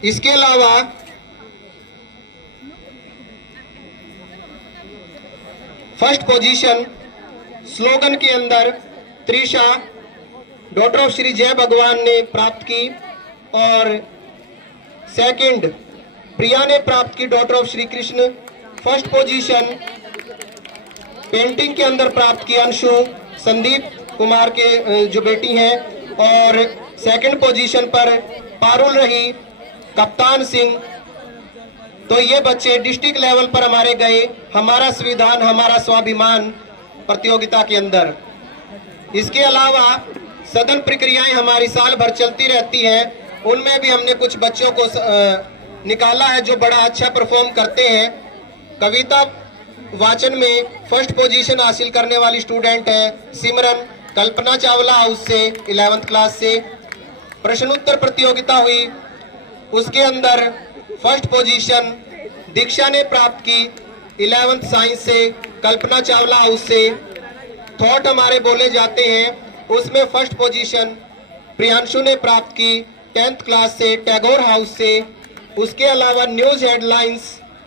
इसके अलावा फर्स्ट पोजीशन स्लोगन के अंदर त्रिशा डॉटर ऑफ श्री जय भगवान ने प्राप्त की और सेकंड प्रिया ने प्राप्त की daughter of Shri Krishna. First position painting के अंदर प्राप्त की अंशु, संदीप कुमार के जो बेटी हैं, और सेकंड पोजीशन पर पारुल रही, कप्तान सिंह। तो ये बच्चे डिस्ट्रिक्ट लेवल पर हमारे गए, हमारा संविधान हमारा स्वाभिमान प्रतियोगिता के अंदर। इसके अलावा सदन प्रक्रियाएं हमारी साल भर चलती रहती हैं, उनमें भी हमने कुछ बच्चों को निकाला है जो बड़ा अच्छा परफॉर्म करते हैं। कविता वाचन में फर्स्ट पोजीशन हासिल करने वाली स्टूडेंट है सिमरन, कल्पना चावला हाउस से 11th क्लास से। प्रश्नोत्तर प्रतियोगिता हुई, उसके अंदर फर्स्ट पोजीशन दीक्षा ने प्राप्त की 11th साइंस से, कल्पना चावला हाउस से। थॉट हमारे बोले जाते हैं उसमें फर्स्ट पोजीशन प्रियांशु ने प्राप्त की 10th क्लास से टैगोर हाउस से। उसके अलावा न्यूज हेडलाइंस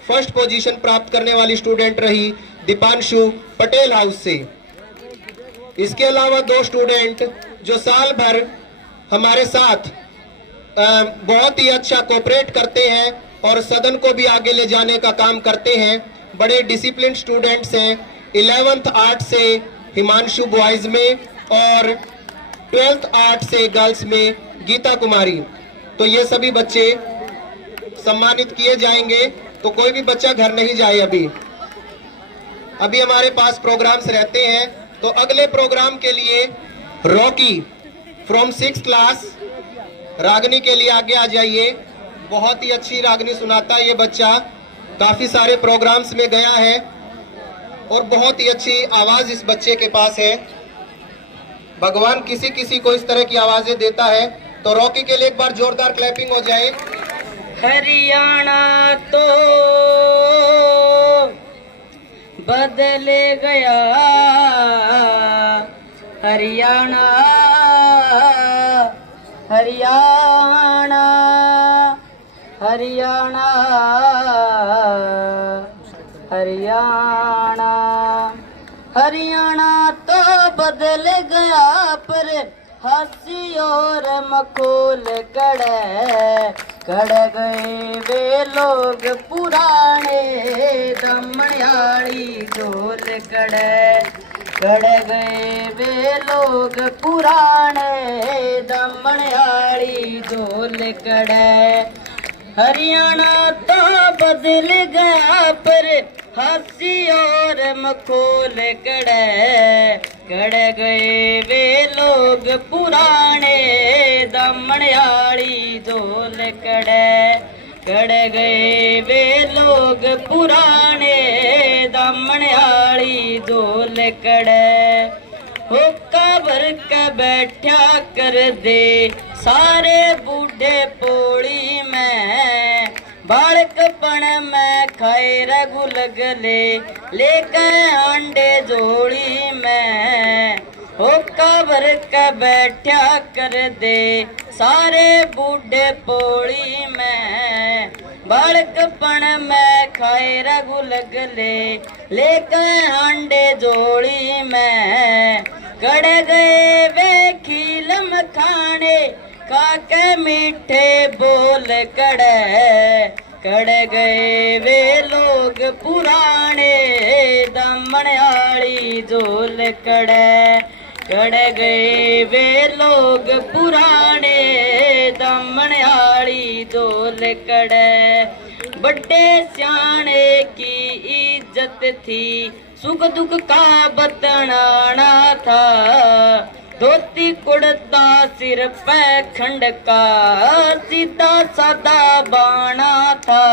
फर्स्ट पोजीशन प्राप्त करने वाली स्टूडेंट रही दीपांशु पटेल हाउस से। इसके अलावा 2 स्टूडेंट जो साल भर हमारे साथ बहुत ही अच्छा कोऑपरेट करते हैं और सदन को भी आगे ले जाने का काम करते हैं, बड़े डिसिप्लिन स्टूडेंट्स हैं। 11th आर्ट से हिमांशु बॉयज में और 12th आर्ट से गर्ल्स में गीता कुमारी। तो ये सभी बच्चे सम्मानित किए जाएंगे, तो कोई भी बच्चा घर नहीं जाए। अभी हमारे पास प्रोग्राम्स रहते हैं। तो अगले प्रोग्राम के लिए रॉकी फ्रॉम 6th क्लास रागनी के लिए आगे आ जाइए। बहुत ही अच्छी रागनी सुनाता है ये बच्चा, काफी सारे प्रोग्राम्स में गया है और बहुत ही अच्छी आवाज इस बच्चे के पास है। भगवान किसी किसी को इस तरह की आवाजें देता है। तो रॉकी के लिए एक बार जोरदार क्लैपिंग हो जाए। हरियाणा तो बदल गया, हरियाणा हरियाणा हरियाणा हरियाणा हरियाणा तो बदल गया, पर हंसी और मखोल कड़ गए वे लोग पुराने, दमयाड़ी ढोल कड़ गए वे लोग पुराने, दमयाड़ी ढोल हरियाणा तो बदल गया, पर हंसी और मखोल कड़ गए वे लोग पुराने, दमयाड़ी ढोल कड़ गए वे लोग पुराने, दमयाड़ी ढोल हुक्का भर के बैठा कर दे सारे बूढ़े पोड़ी में, बालकपन में खाए रगुल गले लेके अंडे जोड़ी में, हुक्का भर के बैठा कर दे सारे बूढ़े पोड़ी में, बालकपन में खाए रगुल गले लेके अंडे जोड़ी में, कड़ गए वे खील मखाने काके मीठे बोल कड़ गए वे लोग पुराने, दमयाड़ी झोल कड़ गए वे लोग पुराने, दमयाड़ी झोल बड़े सियाने की इज्जत थी, सुख दुख का बतनाना था, धोती कुड़ता सिर पे खंड का सीधा सादा बाना था,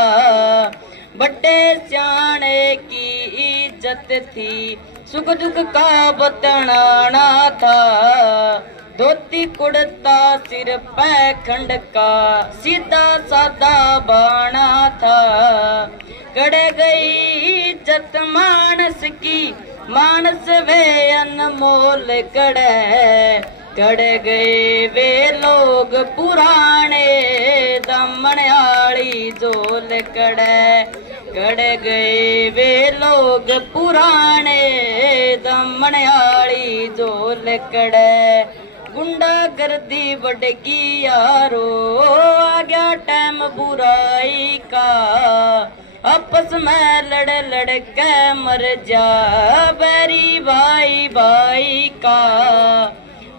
बड़े सियाने की इज्जत थी, सुख दुख का बतनाना था, धोती कुड़ता सिर पे खंड का सीधा सादा बाना था, कड़ गई इज्जत मानस की, मानस वे अनमोल कड़ गए वे लोग पुराने, दमयाड़ी झोल कड़ गए वे लोग पुराने, दमयाड़ी झोल गुंडा गर्दी बढ़गी यारो, आ गया टाइम बुराई का, आपस में लड़ के मर जा बैरी भाई भाई का,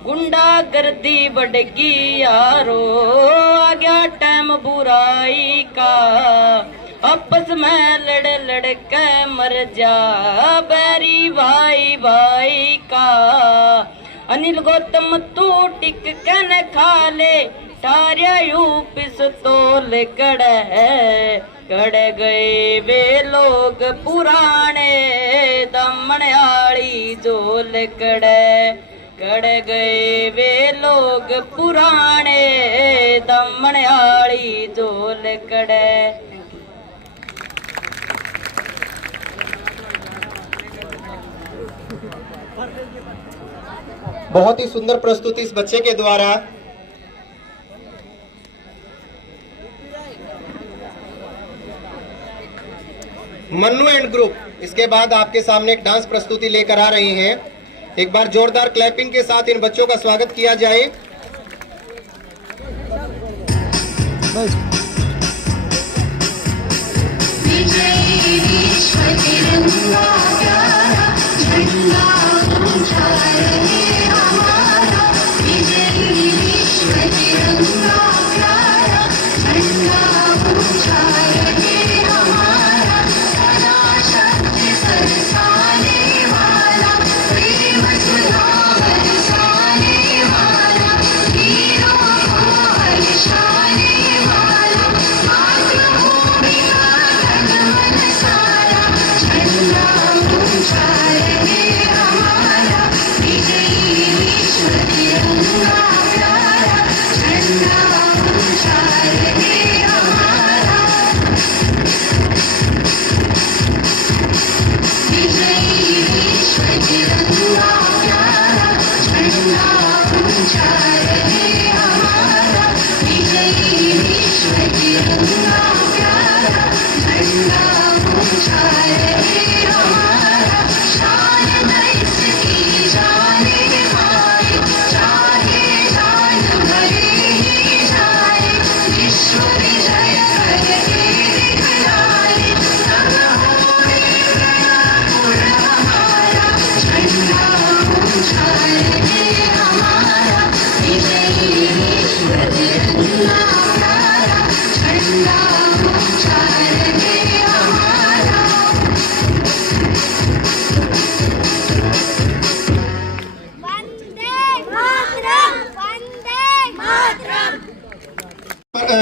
गुंडा गर्दी बढ़गी यारो, आ गया टाइम बुराई का, आपस में लड़ के मर जा बैरी भाई भाई का, अनिल गौतम तू टिक कन खा ले, तारिया यू पिस्तौल कड़ गए वे लोग पुराने, दमयाड़ी झोल कड़ गए वे लोग पुराने, दमयाड़ी झोल बहुत ही सुंदर प्रस्तुति इस बच्चे के द्वारा। मन्नू एंड ग्रुप इसके बाद आपके सामने एक डांस प्रस्तुति लेकर आ रही हैं। एक बार जोरदार क्लैपिंग के साथ इन बच्चों का स्वागत किया जाए।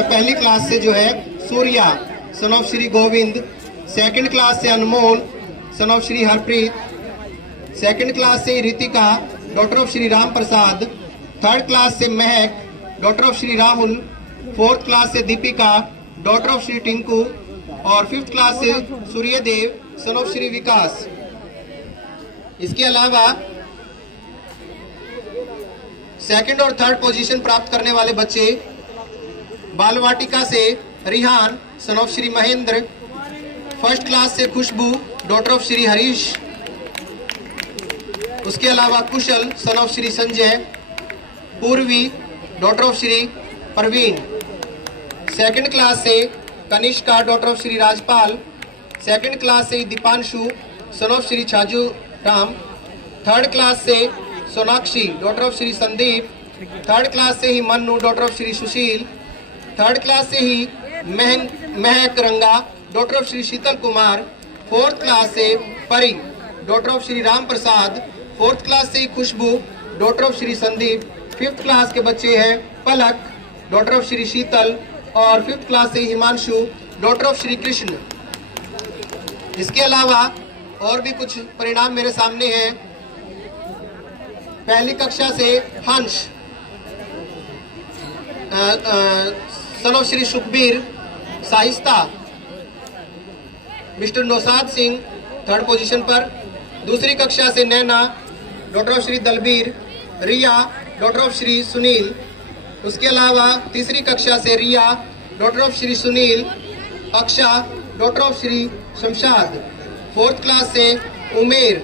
पहली क्लास से जो है Surya son of Shri Govind, second class से Anmol son of Shri Harpreet, second class से Ritika daughter of Shri Ram Prasad, third class से Mahak daughter of Shri Rahul, fourth class से दीपिका डॉटर ऑफ श्री टिंकू और फिफ्थ क्लास से सूर्यदेव सन ऑफ श्री विकास। इसके अलावा सेकंड और थर्ड पोजीशन प्राप्त करने वाले बच्चे बालवाटिका से Rihan son of Shri Mahendra, first class से खुशबू डॉटर ऑफ श्री हरीश, उसके अलावा Kushal son of Shri Sanjay, Purvi daughter of Shri Parveen, second class से Kanishka daughter of Shri Rajpal, second class से Deepanshu son of Shri Chhaju Ram, third class से Sonakshi daughter of Shri Sandeep, third class से ही Mannu daughter of Shri Sushil, third class से ही Mahak Ranga daughter of Shri Sheetal Kumar, fourth class से Pari daughter of Shri Ram Prasad, fourth class से ही Khushboo daughter of Shri Sandeep, fifth class के बच्चे हैं पलक डॉटर ऑफ श्री शीतल और फिफ्थ क्लास से हिमांशु डॉटर ऑफ श्री कृष्ण। इसके अलावा और भी कुछ परिणाम मेरे सामने हैं। पहली कक्षा से Hans son of Shri Sukhbir Sahista mister Nausad Singh third position पर, दूसरी कक्षा से Naina daughter of Shri Dalbir, Riya daughter of Shri Sunil, उसके अलावा तीसरी कक्षा से Riya daughter of Shri Sunil, Aksha daughter of Shri Shamshad, fourth class से उमेर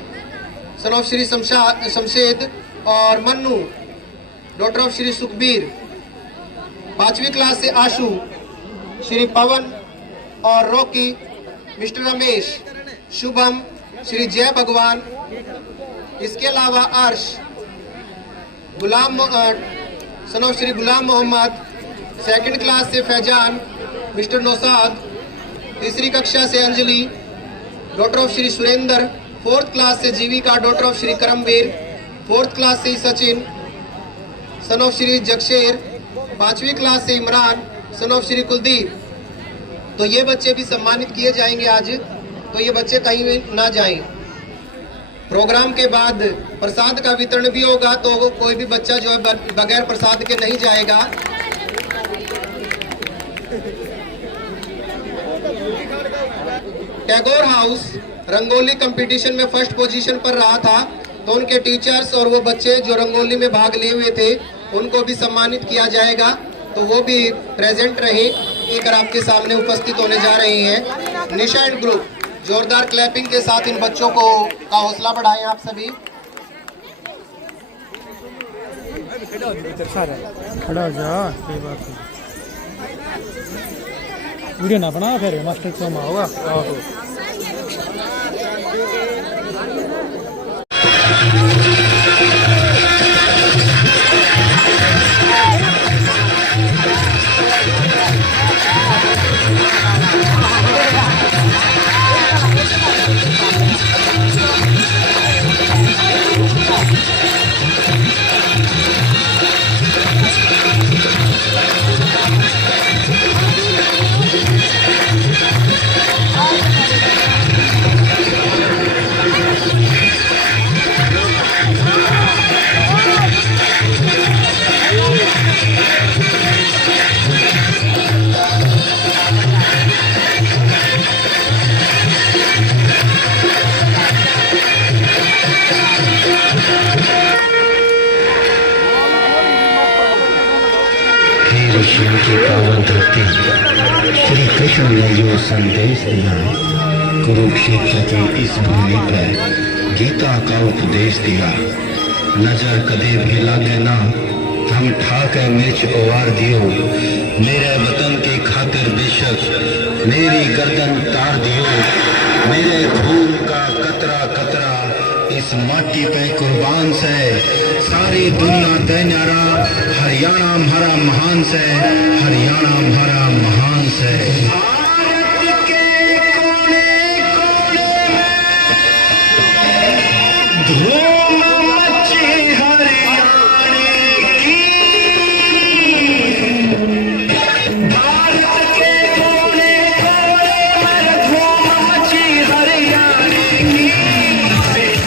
सन ऑफ श्री शमशेद और मन्नू डॉटर ऑफ श्री सुखबीर, पांचवी क्लास से आशु श्री पवन और रॉकी मिस्टर रमेश, शुभम श्री जय भगवान, इसके अलावा Arsh Gulam son of Shri Gulam Mohammad, second class से फैजान मिस्टर नौसाद, तीसरी कक्षा से Anjali daughter of Shri Surendra, fourth class से Jeevika daughter of Shri Karamvir, fourth class से सचिन सन ऑफ श्री जगशेर, पांचवी क्लास से इमरान सन ऑफ श्री कुलदीप। तो ये बच्चे भी सम्मानित किए जाएंगे आज, तो ये बच्चे कहीं ना जाएं। प्रोग्राम के बाद प्रसाद का वितरण भी होगा, तो कोई भी बच्चा जो है बगैर प्रसाद के नहीं जाएगा। टैगोर हाउस रंगोली कंपटीशन में फर्स्ट पोजीशन पर रहा था तो उनके टीचर्स और वो बच्चे जो रंगोली में भाग लिए हुए थे उनको भी सम्मानित किया जाएगा, तो वो भी प्रेजेंट रहे लेकर आपके सामने उपस्थित होने जा रही हैं। निशा एंड ग्रुप, जोरदार क्लैपिंग के साथ इन बच्चों को का हौसला बढ़ाएं आप सभी। खड़ा हो जा, कोई बात नहीं, वीडियो ना बना फिर मास्टर शो में होगा। शिव की पावन धरती श्री कृष्ण ने जो संदेश दिया, कुरुक्षेत्र की इस भूमि पर गीता का उपदेश दिया। नजर कदे भी लागे ना, हम ठाके मिर्च ओवार दियो, मेरे वतन की खातिर बेशक मेरी गर्दन तार दियो, मेरे खून का कतरा कतरा इस माटी पे कुर्बान से, सारी दुनिया ते न्यारा हरियाणा हमारा महान से, हरियाणा हमारा महान से। भारत के कोने कोने धूम मची हरियाणे की, भारत के कोने कोने धूम मची हरियाणे की,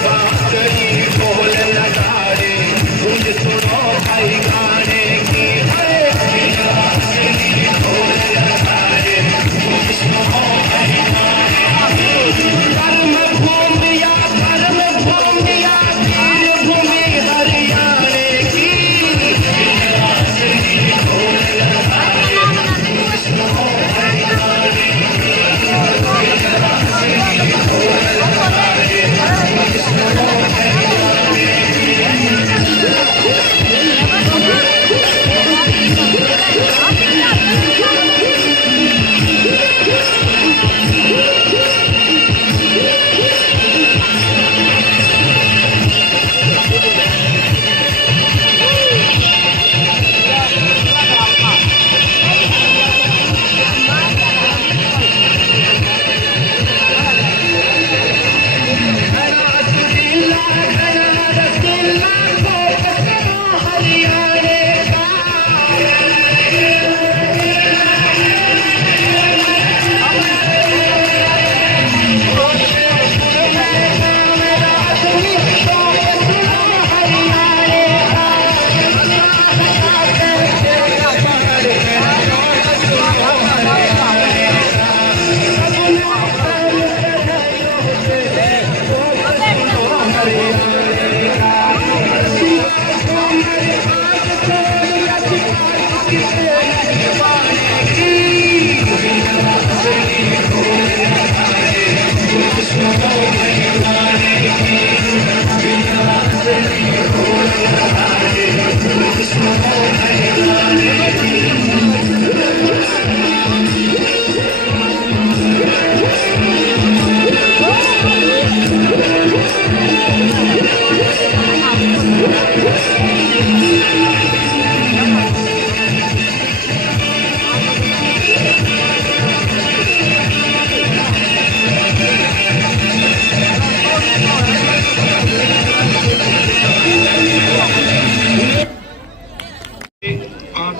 बात करी बोल नजारे गूंज सुनो भाई गाने की,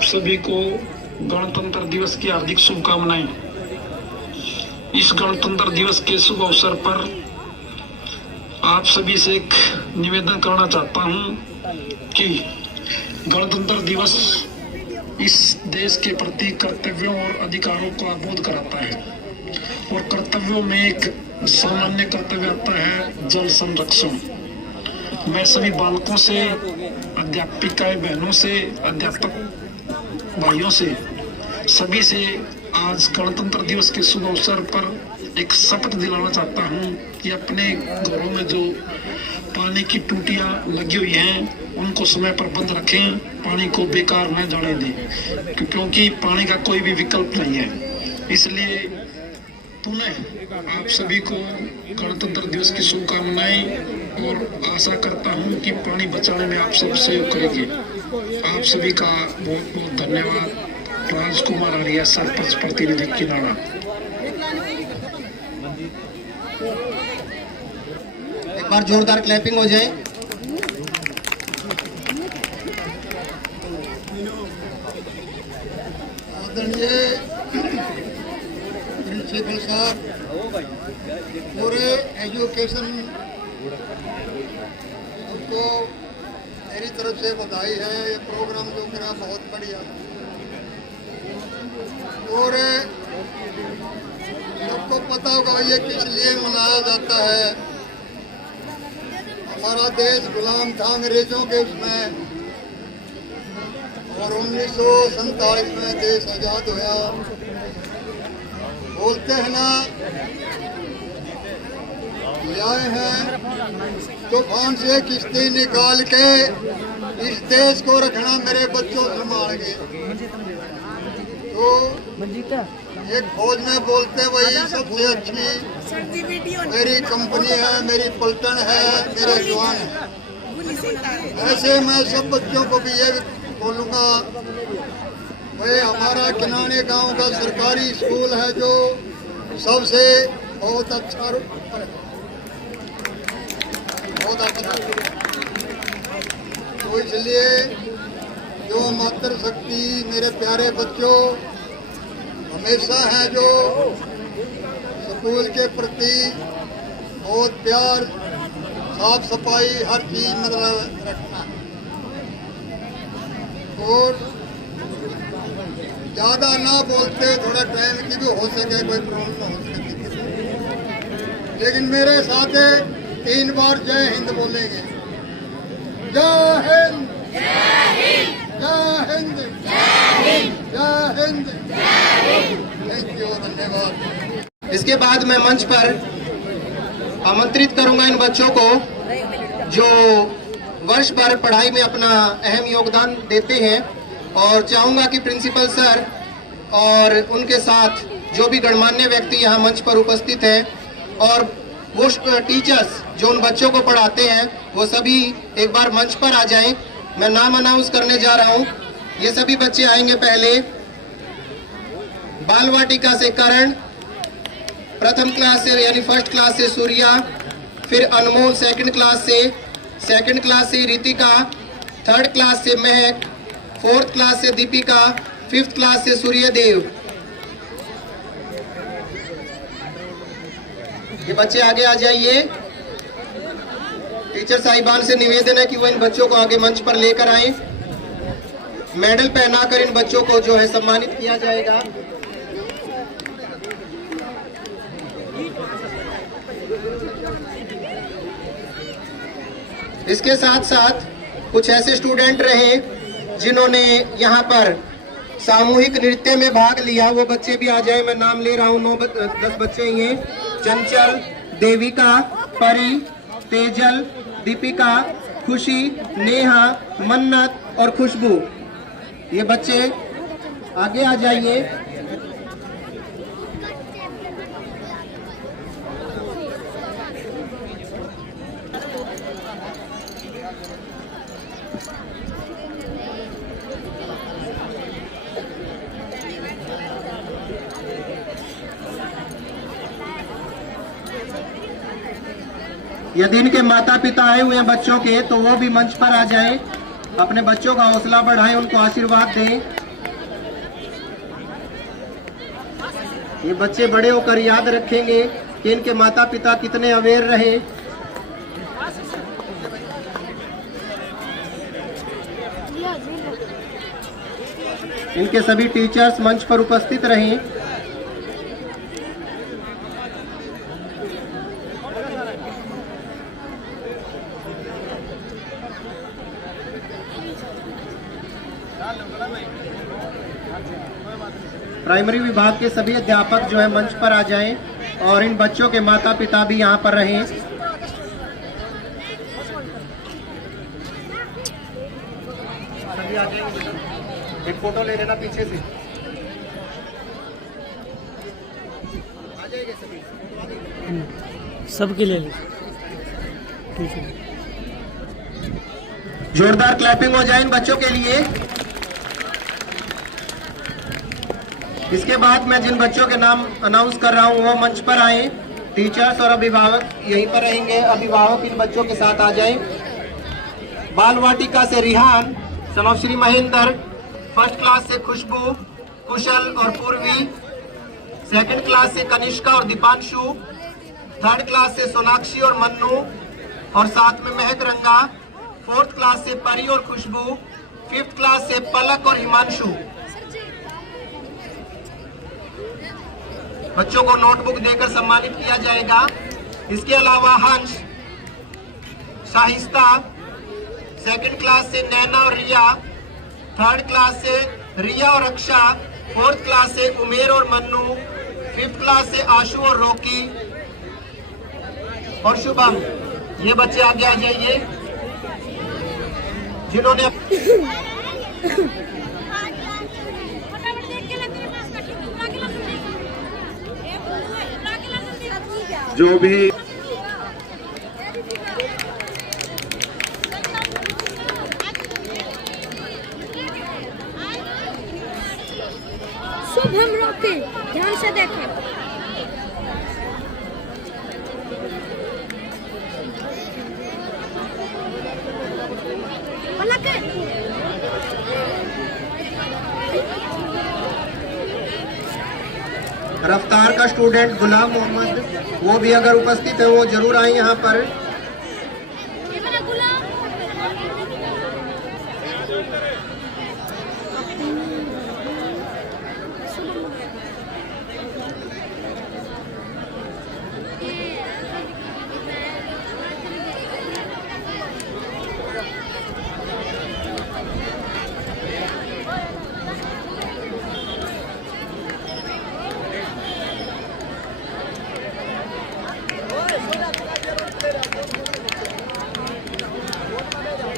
सभी को गणतंत्र दिवस की हार्दिक शुभकामनाएं। इस गणतंत्र दिवस के शुभ अवसर पर आप सभी से एक निवेदन करना चाहता हूं कि गणतंत्र दिवस इस देश के प्रति कर्तव्यों और अधिकारों का बोध कराता है और कर्तव्यों में एक सामान्य कर्तव्य आता है जल संरक्षण। मैं सभी बालकों से, अध्यापिकाएं बहनों से, अध्यापक भाइयों से, सभी से आज गणतंत्र दिवस के शुभ अवसर पर एक शपथ दिलाना चाहता हूं कि अपने घरों में जो पानी की टूटियां लगी हुई हैं उनको समय पर बंद रखें, पानी को बेकार न जाने दें, क्योंकि पानी का कोई भी विकल्प नहीं है। इसलिए पुनः आप सभी को गणतंत्र दिवस की शुभकामनाएं और आशा करता हूं कि पानी बचाने में आप सब सहयोग करेंगे। आप सभी का बहुत बहुत धन्यवाद। राजकुमार आर्या, सरपंच प्रतिनिधि किनारा। एक बार जोरदार क्लैपिंग हो जाए। आदरणीय प्रिंसिपल साहब, पूरे एजुकेशन सबको मेरी तरफ से बधाई है। ये प्रोग्राम जो करा बहुत बढ़िया और सबको पता होगा ये किस लिए मनाया जाता है। हमारा देश गुलाम था अंग्रेजों के उसमें और 1947 में देश आजाद हुआ। बोलते हैं ना, आए हैं तूफान से किश्ती निकाल के इस देश को रखना मेरे बच्चों संभाल के। तो एक फौज में बोलते वही सबसे अच्छी मेरी कंपनी है, मेरी पलटन है, मेरे जवान है। ऐसे मैं सब बच्चों को भी ये बोलूँगा, भाई हमारा किनाने गांव का सरकारी स्कूल है जो सबसे बहुत अच्छा तो इसलिए जो मातृशक्ति मेरे प्यारे बच्चों हमेशा है जो स्कूल के प्रति बहुत प्यार, साफ सफाई, हर चीज मतलब रखना और ज्यादा ना बोलते, थोड़ा टाइम की भी हो सके, कोई प्रॉब्लम ना हो सके। लेकिन मेरे साथ 3 बार जय हिंद बोलेंगे। जय हिंद, जय हिंद, जय हिंद, जय हिंद, थैंक यू, धन्यवाद। इसके बाद मैं मंच पर आमंत्रित करूंगा इन बच्चों को जो वर्ष भर पढ़ाई में अपना अहम योगदान देते हैं और चाहूंगा कि प्रिंसिपल सर और उनके साथ जो भी गणमान्य व्यक्ति यहाँ मंच पर उपस्थित हैं और वो टीचर्स जो उन बच्चों को पढ़ाते हैं वो सभी एक बार मंच पर आ जाएं। मैं नाम अनाउंस करने जा रहा हूँ। ये सभी बच्चे आएंगे। पहले बाल वाटिका से करण, प्रथम क्लास से यानी फर्स्ट क्लास से सूर्या, फिर अनमोल सेकंड क्लास से रितिका, थर्ड क्लास से महक, फोर्थ क्लास से दीपिका, फिफ्थ क्लास से सूर्यदेव। ये बच्चे आगे आ जाइए। टीचर साहिबान से निवेदन है कि वो इन बच्चों को आगे मंच पर लेकर आए। मेडल पहनाकर इन बच्चों को जो है सम्मानित किया जाएगा। इसके साथ साथ कुछ ऐसे स्टूडेंट रहे जिन्होंने यहाँ पर सामूहिक नृत्य में भाग लिया, वो बच्चे भी आ जाए। मैं नाम ले रहा हूँ, 9-10 बच्चे ही हैं। चंचल, देविका, परी, तेजल, दीपिका, खुशी, नेहा, मन्नत और खुशबू। ये बच्चे आगे आ जाइए। यदि इनके माता पिता आए हुए हैं बच्चों के तो वो भी मंच पर आ जाएं, अपने बच्चों का हौसला बढ़ाएं, उनको आशीर्वाद दें। ये बच्चे बड़े होकर याद रखेंगे कि इनके माता पिता कितने अवेयर रहे। इनके सभी टीचर्स मंच पर उपस्थित रहें। प्राइमरी विभाग के सभी अध्यापक जो है मंच पर आ जाएं और इन बच्चों के माता पिता भी यहाँ पर रहें। सभी आ जाएंगे बेटा, एक फोटो ले लेना पीछे से। आ जाएंगे सभी, सबके ले ली। ठीक है, जोरदार क्लैपिंग हो जाए इन बच्चों के लिए। इसके बाद मैं जिन बच्चों के नाम अनाउंस कर रहा हूं वो मंच पर आए। टीचर्स और अभिभावक यहीं पर रहेंगे। अभिभावक इन बच्चों के साथ आ जाएं। बाल वाटिका से Rihan, son of Shri Mahendra. First class से खुशबू, कुशल और पूर्वी। सेकंड क्लास से कनिष्का और दीपांशु। थर्ड क्लास से सोनाक्षी और मन्नू और साथ में महक रंगा। फोर्थ क्लास से परी और खुशबू। फिफ्थ क्लास से पलक और हिमांशु। बच्चों को नोटबुक देकर सम्मानित किया जाएगा। इसके अलावा हंस, शाहिस्ता। सेकंड क्लास से नैना और रिया। थर्ड क्लास से रिया और अक्षा। फोर्थ क्लास से उमेर और मन्नू। फिफ्थ क्लास से आशु और रोकी और शुभम। ये बच्चे आगे आ जाइए जिन्होंने जो भी शुभम रोके, ध्यान से देखें। रफ्तार का स्टूडेंट गुलाम मोहम्मद, वो भी अगर उपस्थित है वो जरूर आए यहाँ पर।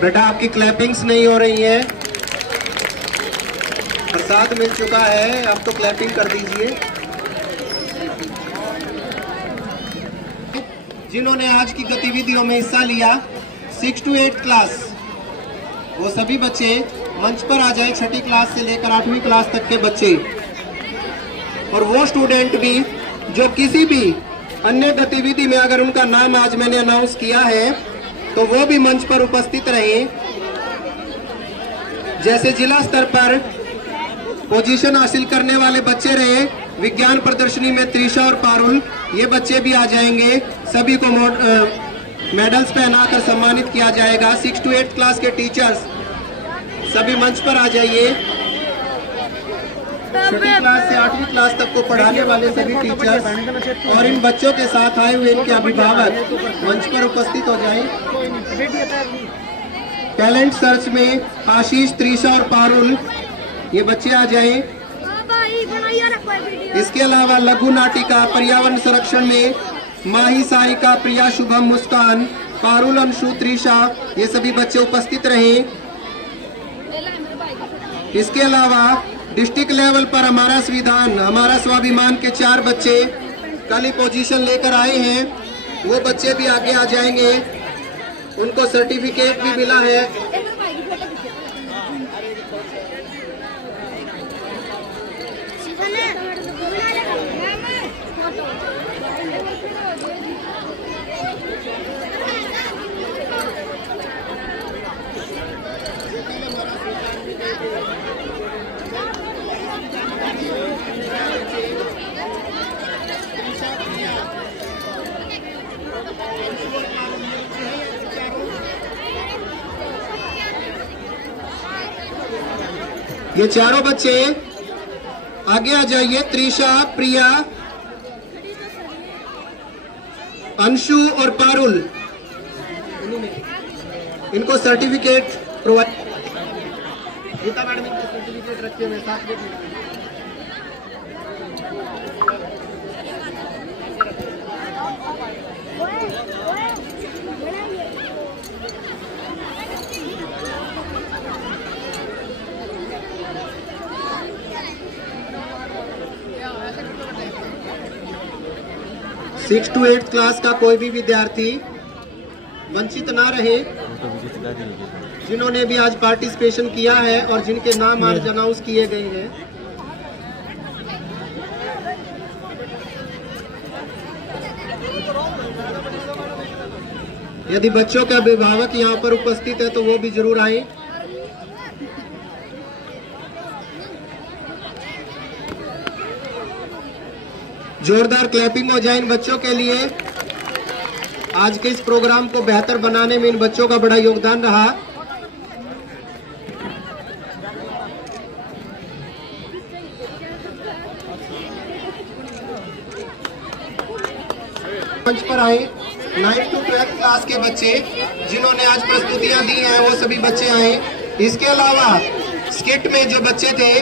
बेटा आपकी क्लैपिंग्स नहीं हो रही है। प्रसाद मिल चुका है, अब तो क्लैपिंग कर दीजिए। जिन्होंने आज की गतिविधियों में हिस्सा लिया 6 to 8 क्लास, वो सभी बच्चे मंच पर आ जाए। 6ठी क्लास से लेकर 8वीं क्लास तक के बच्चे और वो स्टूडेंट भी जो किसी भी अन्य गतिविधि में अगर उनका नाम आज मैंने अनाउंस किया है तो वो भी मंच पर उपस्थित रहे। जैसे जिला स्तर पर पोजीशन हासिल करने वाले बच्चे रहे विज्ञान प्रदर्शनी में त्रिशा और पारुल, ये बच्चे भी आ जाएंगे। सभी को मेडल्स पहनाकर सम्मानित किया जाएगा। 6 to 8 क्लास के टीचर्स सभी मंच पर आ जाइए। 6ठी क्लास से 8वीं क्लास तक को पढ़ाने वाले सभी टीचर्स और इन बच्चों के साथ आए हुए इनके अभिभावक मंच पर उपस्थित हो जाएं। टैलेंट सर्च में आशीष, त्रिशा और पारुल, ये बच्चे आ जाएं। इसके अलावा लघु नाटिका पर्यावरण संरक्षण में माही, सारिका, प्रिया, शुभम, मुस्कान, पारुल, अंशु, त्रिशा, ये सभी बच्चे उपस्थित रहें। इसके अलावा डिस्ट्रिक्ट लेवल पर हमारा संविधान, हमारा स्वाभिमान के 4 बच्चे कल ही पोजीशन लेकर आए हैं, वो बच्चे भी आगे आ जाएंगे। उनको सर्टिफिकेट भी मिला है। ये चारों बच्चे आगे आ जाइए। त्रिशा, प्रिया, अंशु और पारुल, इनको सर्टिफिकेट प्रोवाइड। गीता मैडम इनको सर्टिफिकेट रखे हुए साथ में। 6 to 8 क्लास का कोई भी विद्यार्थी वंचित ना रहे। जिन्होंने भी आज पार्टिसिपेशन किया है और जिनके नाम आज अनाउंस किए गए हैं, यदि बच्चों के अभिभावक यहाँ पर उपस्थित है तो वो भी जरूर आए। जोरदार क्लैपिंग हो जाए इन बच्चों के लिए। आज के इस प्रोग्राम को बेहतर बनाने में इन बच्चों का बड़ा योगदान रहा। मंच पर आए 9 to 12 क्लास के बच्चे जिन्होंने आज प्रस्तुतियां दी हैं, वो सभी बच्चे आए। इसके अलावा स्किट में जो बच्चे थे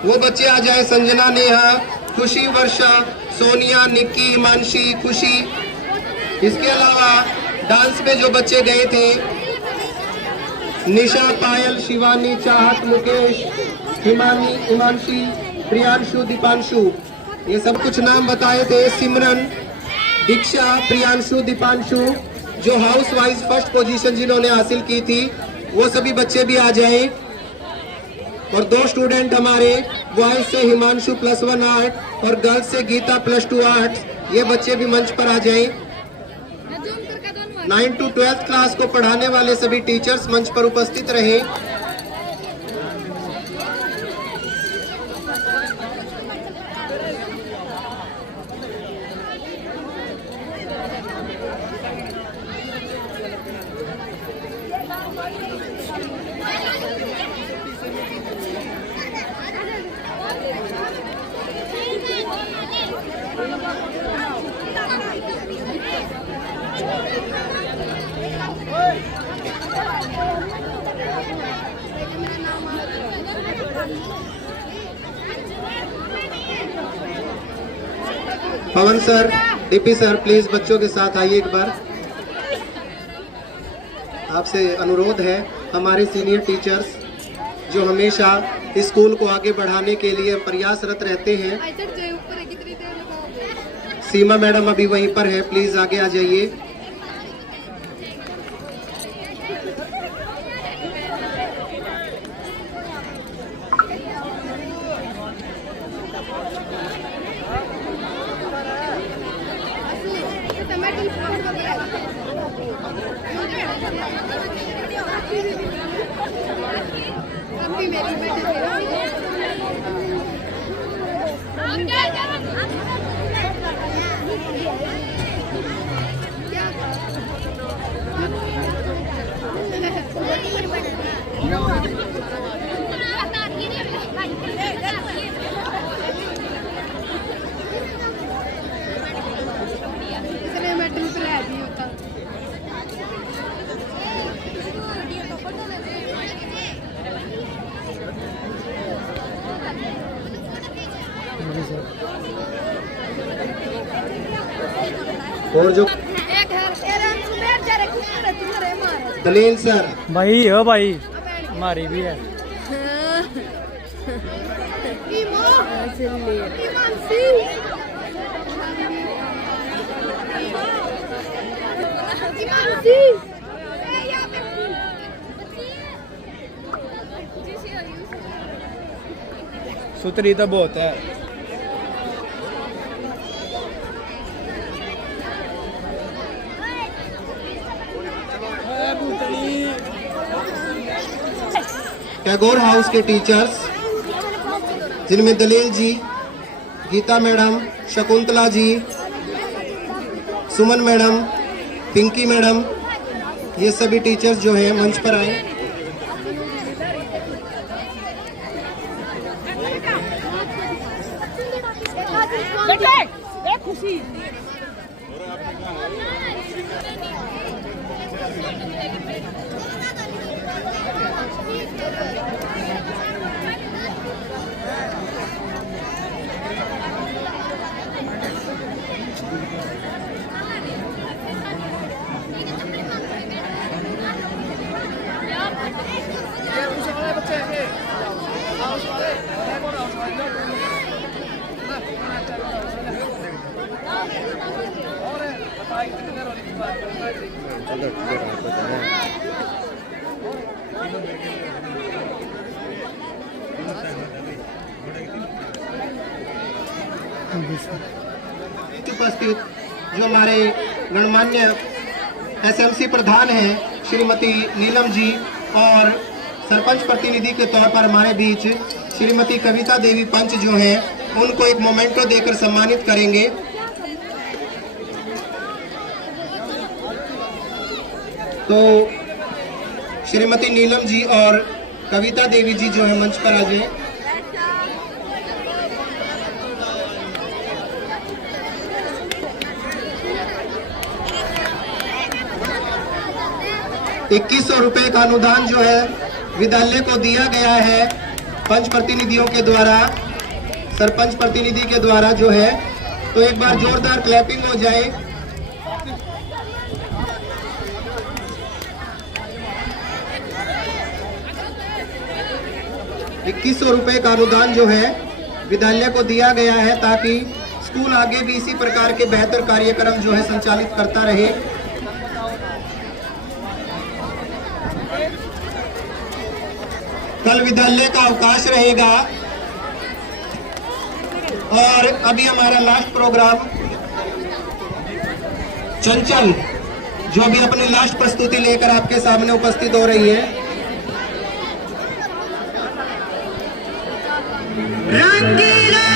वो बच्चे आ जाए। संजना, नेहा, खुशी, वर्षा, सोनिया, निक्की, हिमांशी, खुशी। इसके अलावा डांस में जो बच्चे गए थे, निशा, पायल, शिवानी, चाहत, मुकेश, हिमानी, हिमांशी, प्रियांशु, दीपांशु, ये सब कुछ नाम बताए थे। सिमरन, दीक्षा, प्रियांशु, दीपांशु, जो हाउस वाइज फर्स्ट पोजीशन जिन्होंने हासिल की थी, वो सभी बच्चे भी आ जाएं। और 2 स्टूडेंट हमारे बॉयज से हिमांशु +1 आर्ट और गर्ल्स से गीता +2 आर्ट, ये बच्चे भी मंच पर आ जाएं। 9 to 12 क्लास को पढ़ाने वाले सभी टीचर्स मंच पर उपस्थित रहें। पवन सर, डीपी सर, प्लीज बच्चों के साथ आइए एक बार। आपसे अनुरोध है, हमारे सीनियर टीचर्स जो हमेशा स्कूल को आगे बढ़ाने के लिए प्रयासरत रहते हैं, सीमा मैडम अभी वहीं पर है, प्लीज आगे आ जाइए। और जो दलील सर भाई हो भाई, हमारी भी है। सुतरी तो बहुत है। टैगोर हाउस के टीचर्स जिनमें दलील जी, गीता मैडम, शकुंतला जी, सुमन मैडम, पिंकी मैडम, ये सभी टीचर्स जो हैं मंच पर आए। खुशी उपस्थित जो हमारे गणमान्य एसएमसी प्रधान हैं श्रीमती नीलम जी और सरपंच प्रतिनिधि के तौर पर हमारे बीच श्रीमती कविता देवी पंच जो हैं उनको एक मोमेंटो देकर सम्मानित करेंगे। तो श्रीमती नीलम जी और कविता देवी जी जो है मंच पर आ जाए। ₹2100 का अनुदान जो है विद्यालय को दिया गया है पंच प्रतिनिधियों के द्वारा, सरपंच प्रतिनिधि के द्वारा जो है। तो एक बार जोरदार क्लैपिंग हो जाए। ₹2100 का अनुदान जो है विद्यालय को दिया गया है ताकि स्कूल आगे भी इसी प्रकार के बेहतर कार्यक्रम जो है संचालित करता रहे। कल विद्यालय का अवकाश रहेगा और अभी हमारा लास्ट प्रोग्राम चंचल जो अभी अपनी लास्ट प्रस्तुति लेकर आपके सामने उपस्थित हो रही है। रंगीला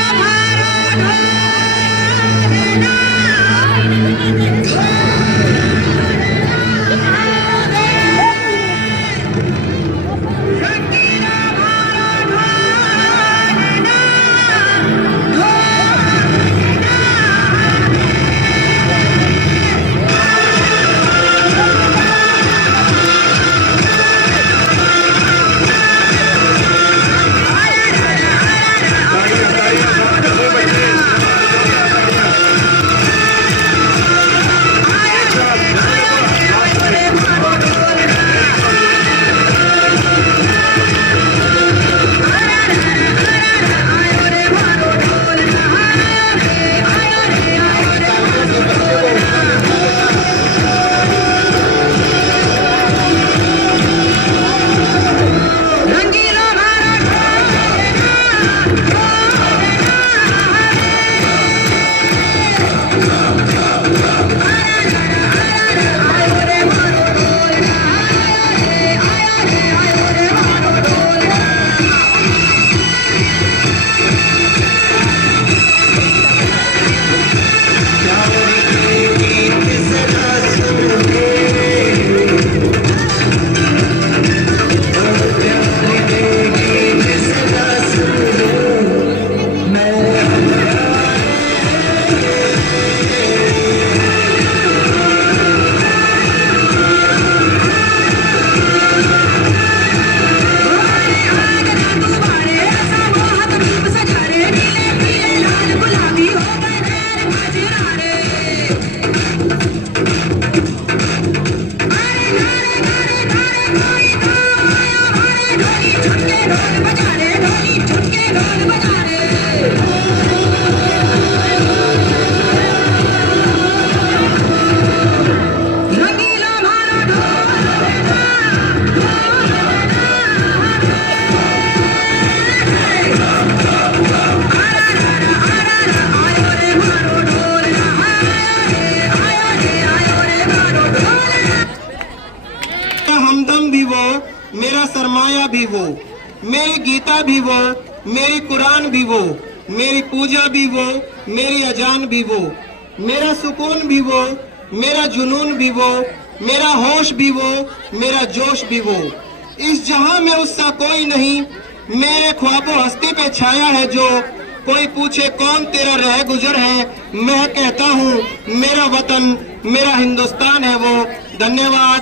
मेरा सरमाया भी वो, मेरी गीता भी वो, मेरी कुरान भी वो, मेरी पूजा भी वो, मेरी अजान भी वो, मेरा सुकून भी वो, मेरा जुनून भी वो, मेरा होश भी वो, मेरा जोश भी वो। इस जहां में उसका कोई नहीं, मेरे ख्वाबों हस्ती पे छाया है जो। कोई पूछे कौन तेरा रह गुजर है, मैं कहता हूँ मेरा वतन मेरा हिंदुस्तान है वो। धन्यवाद।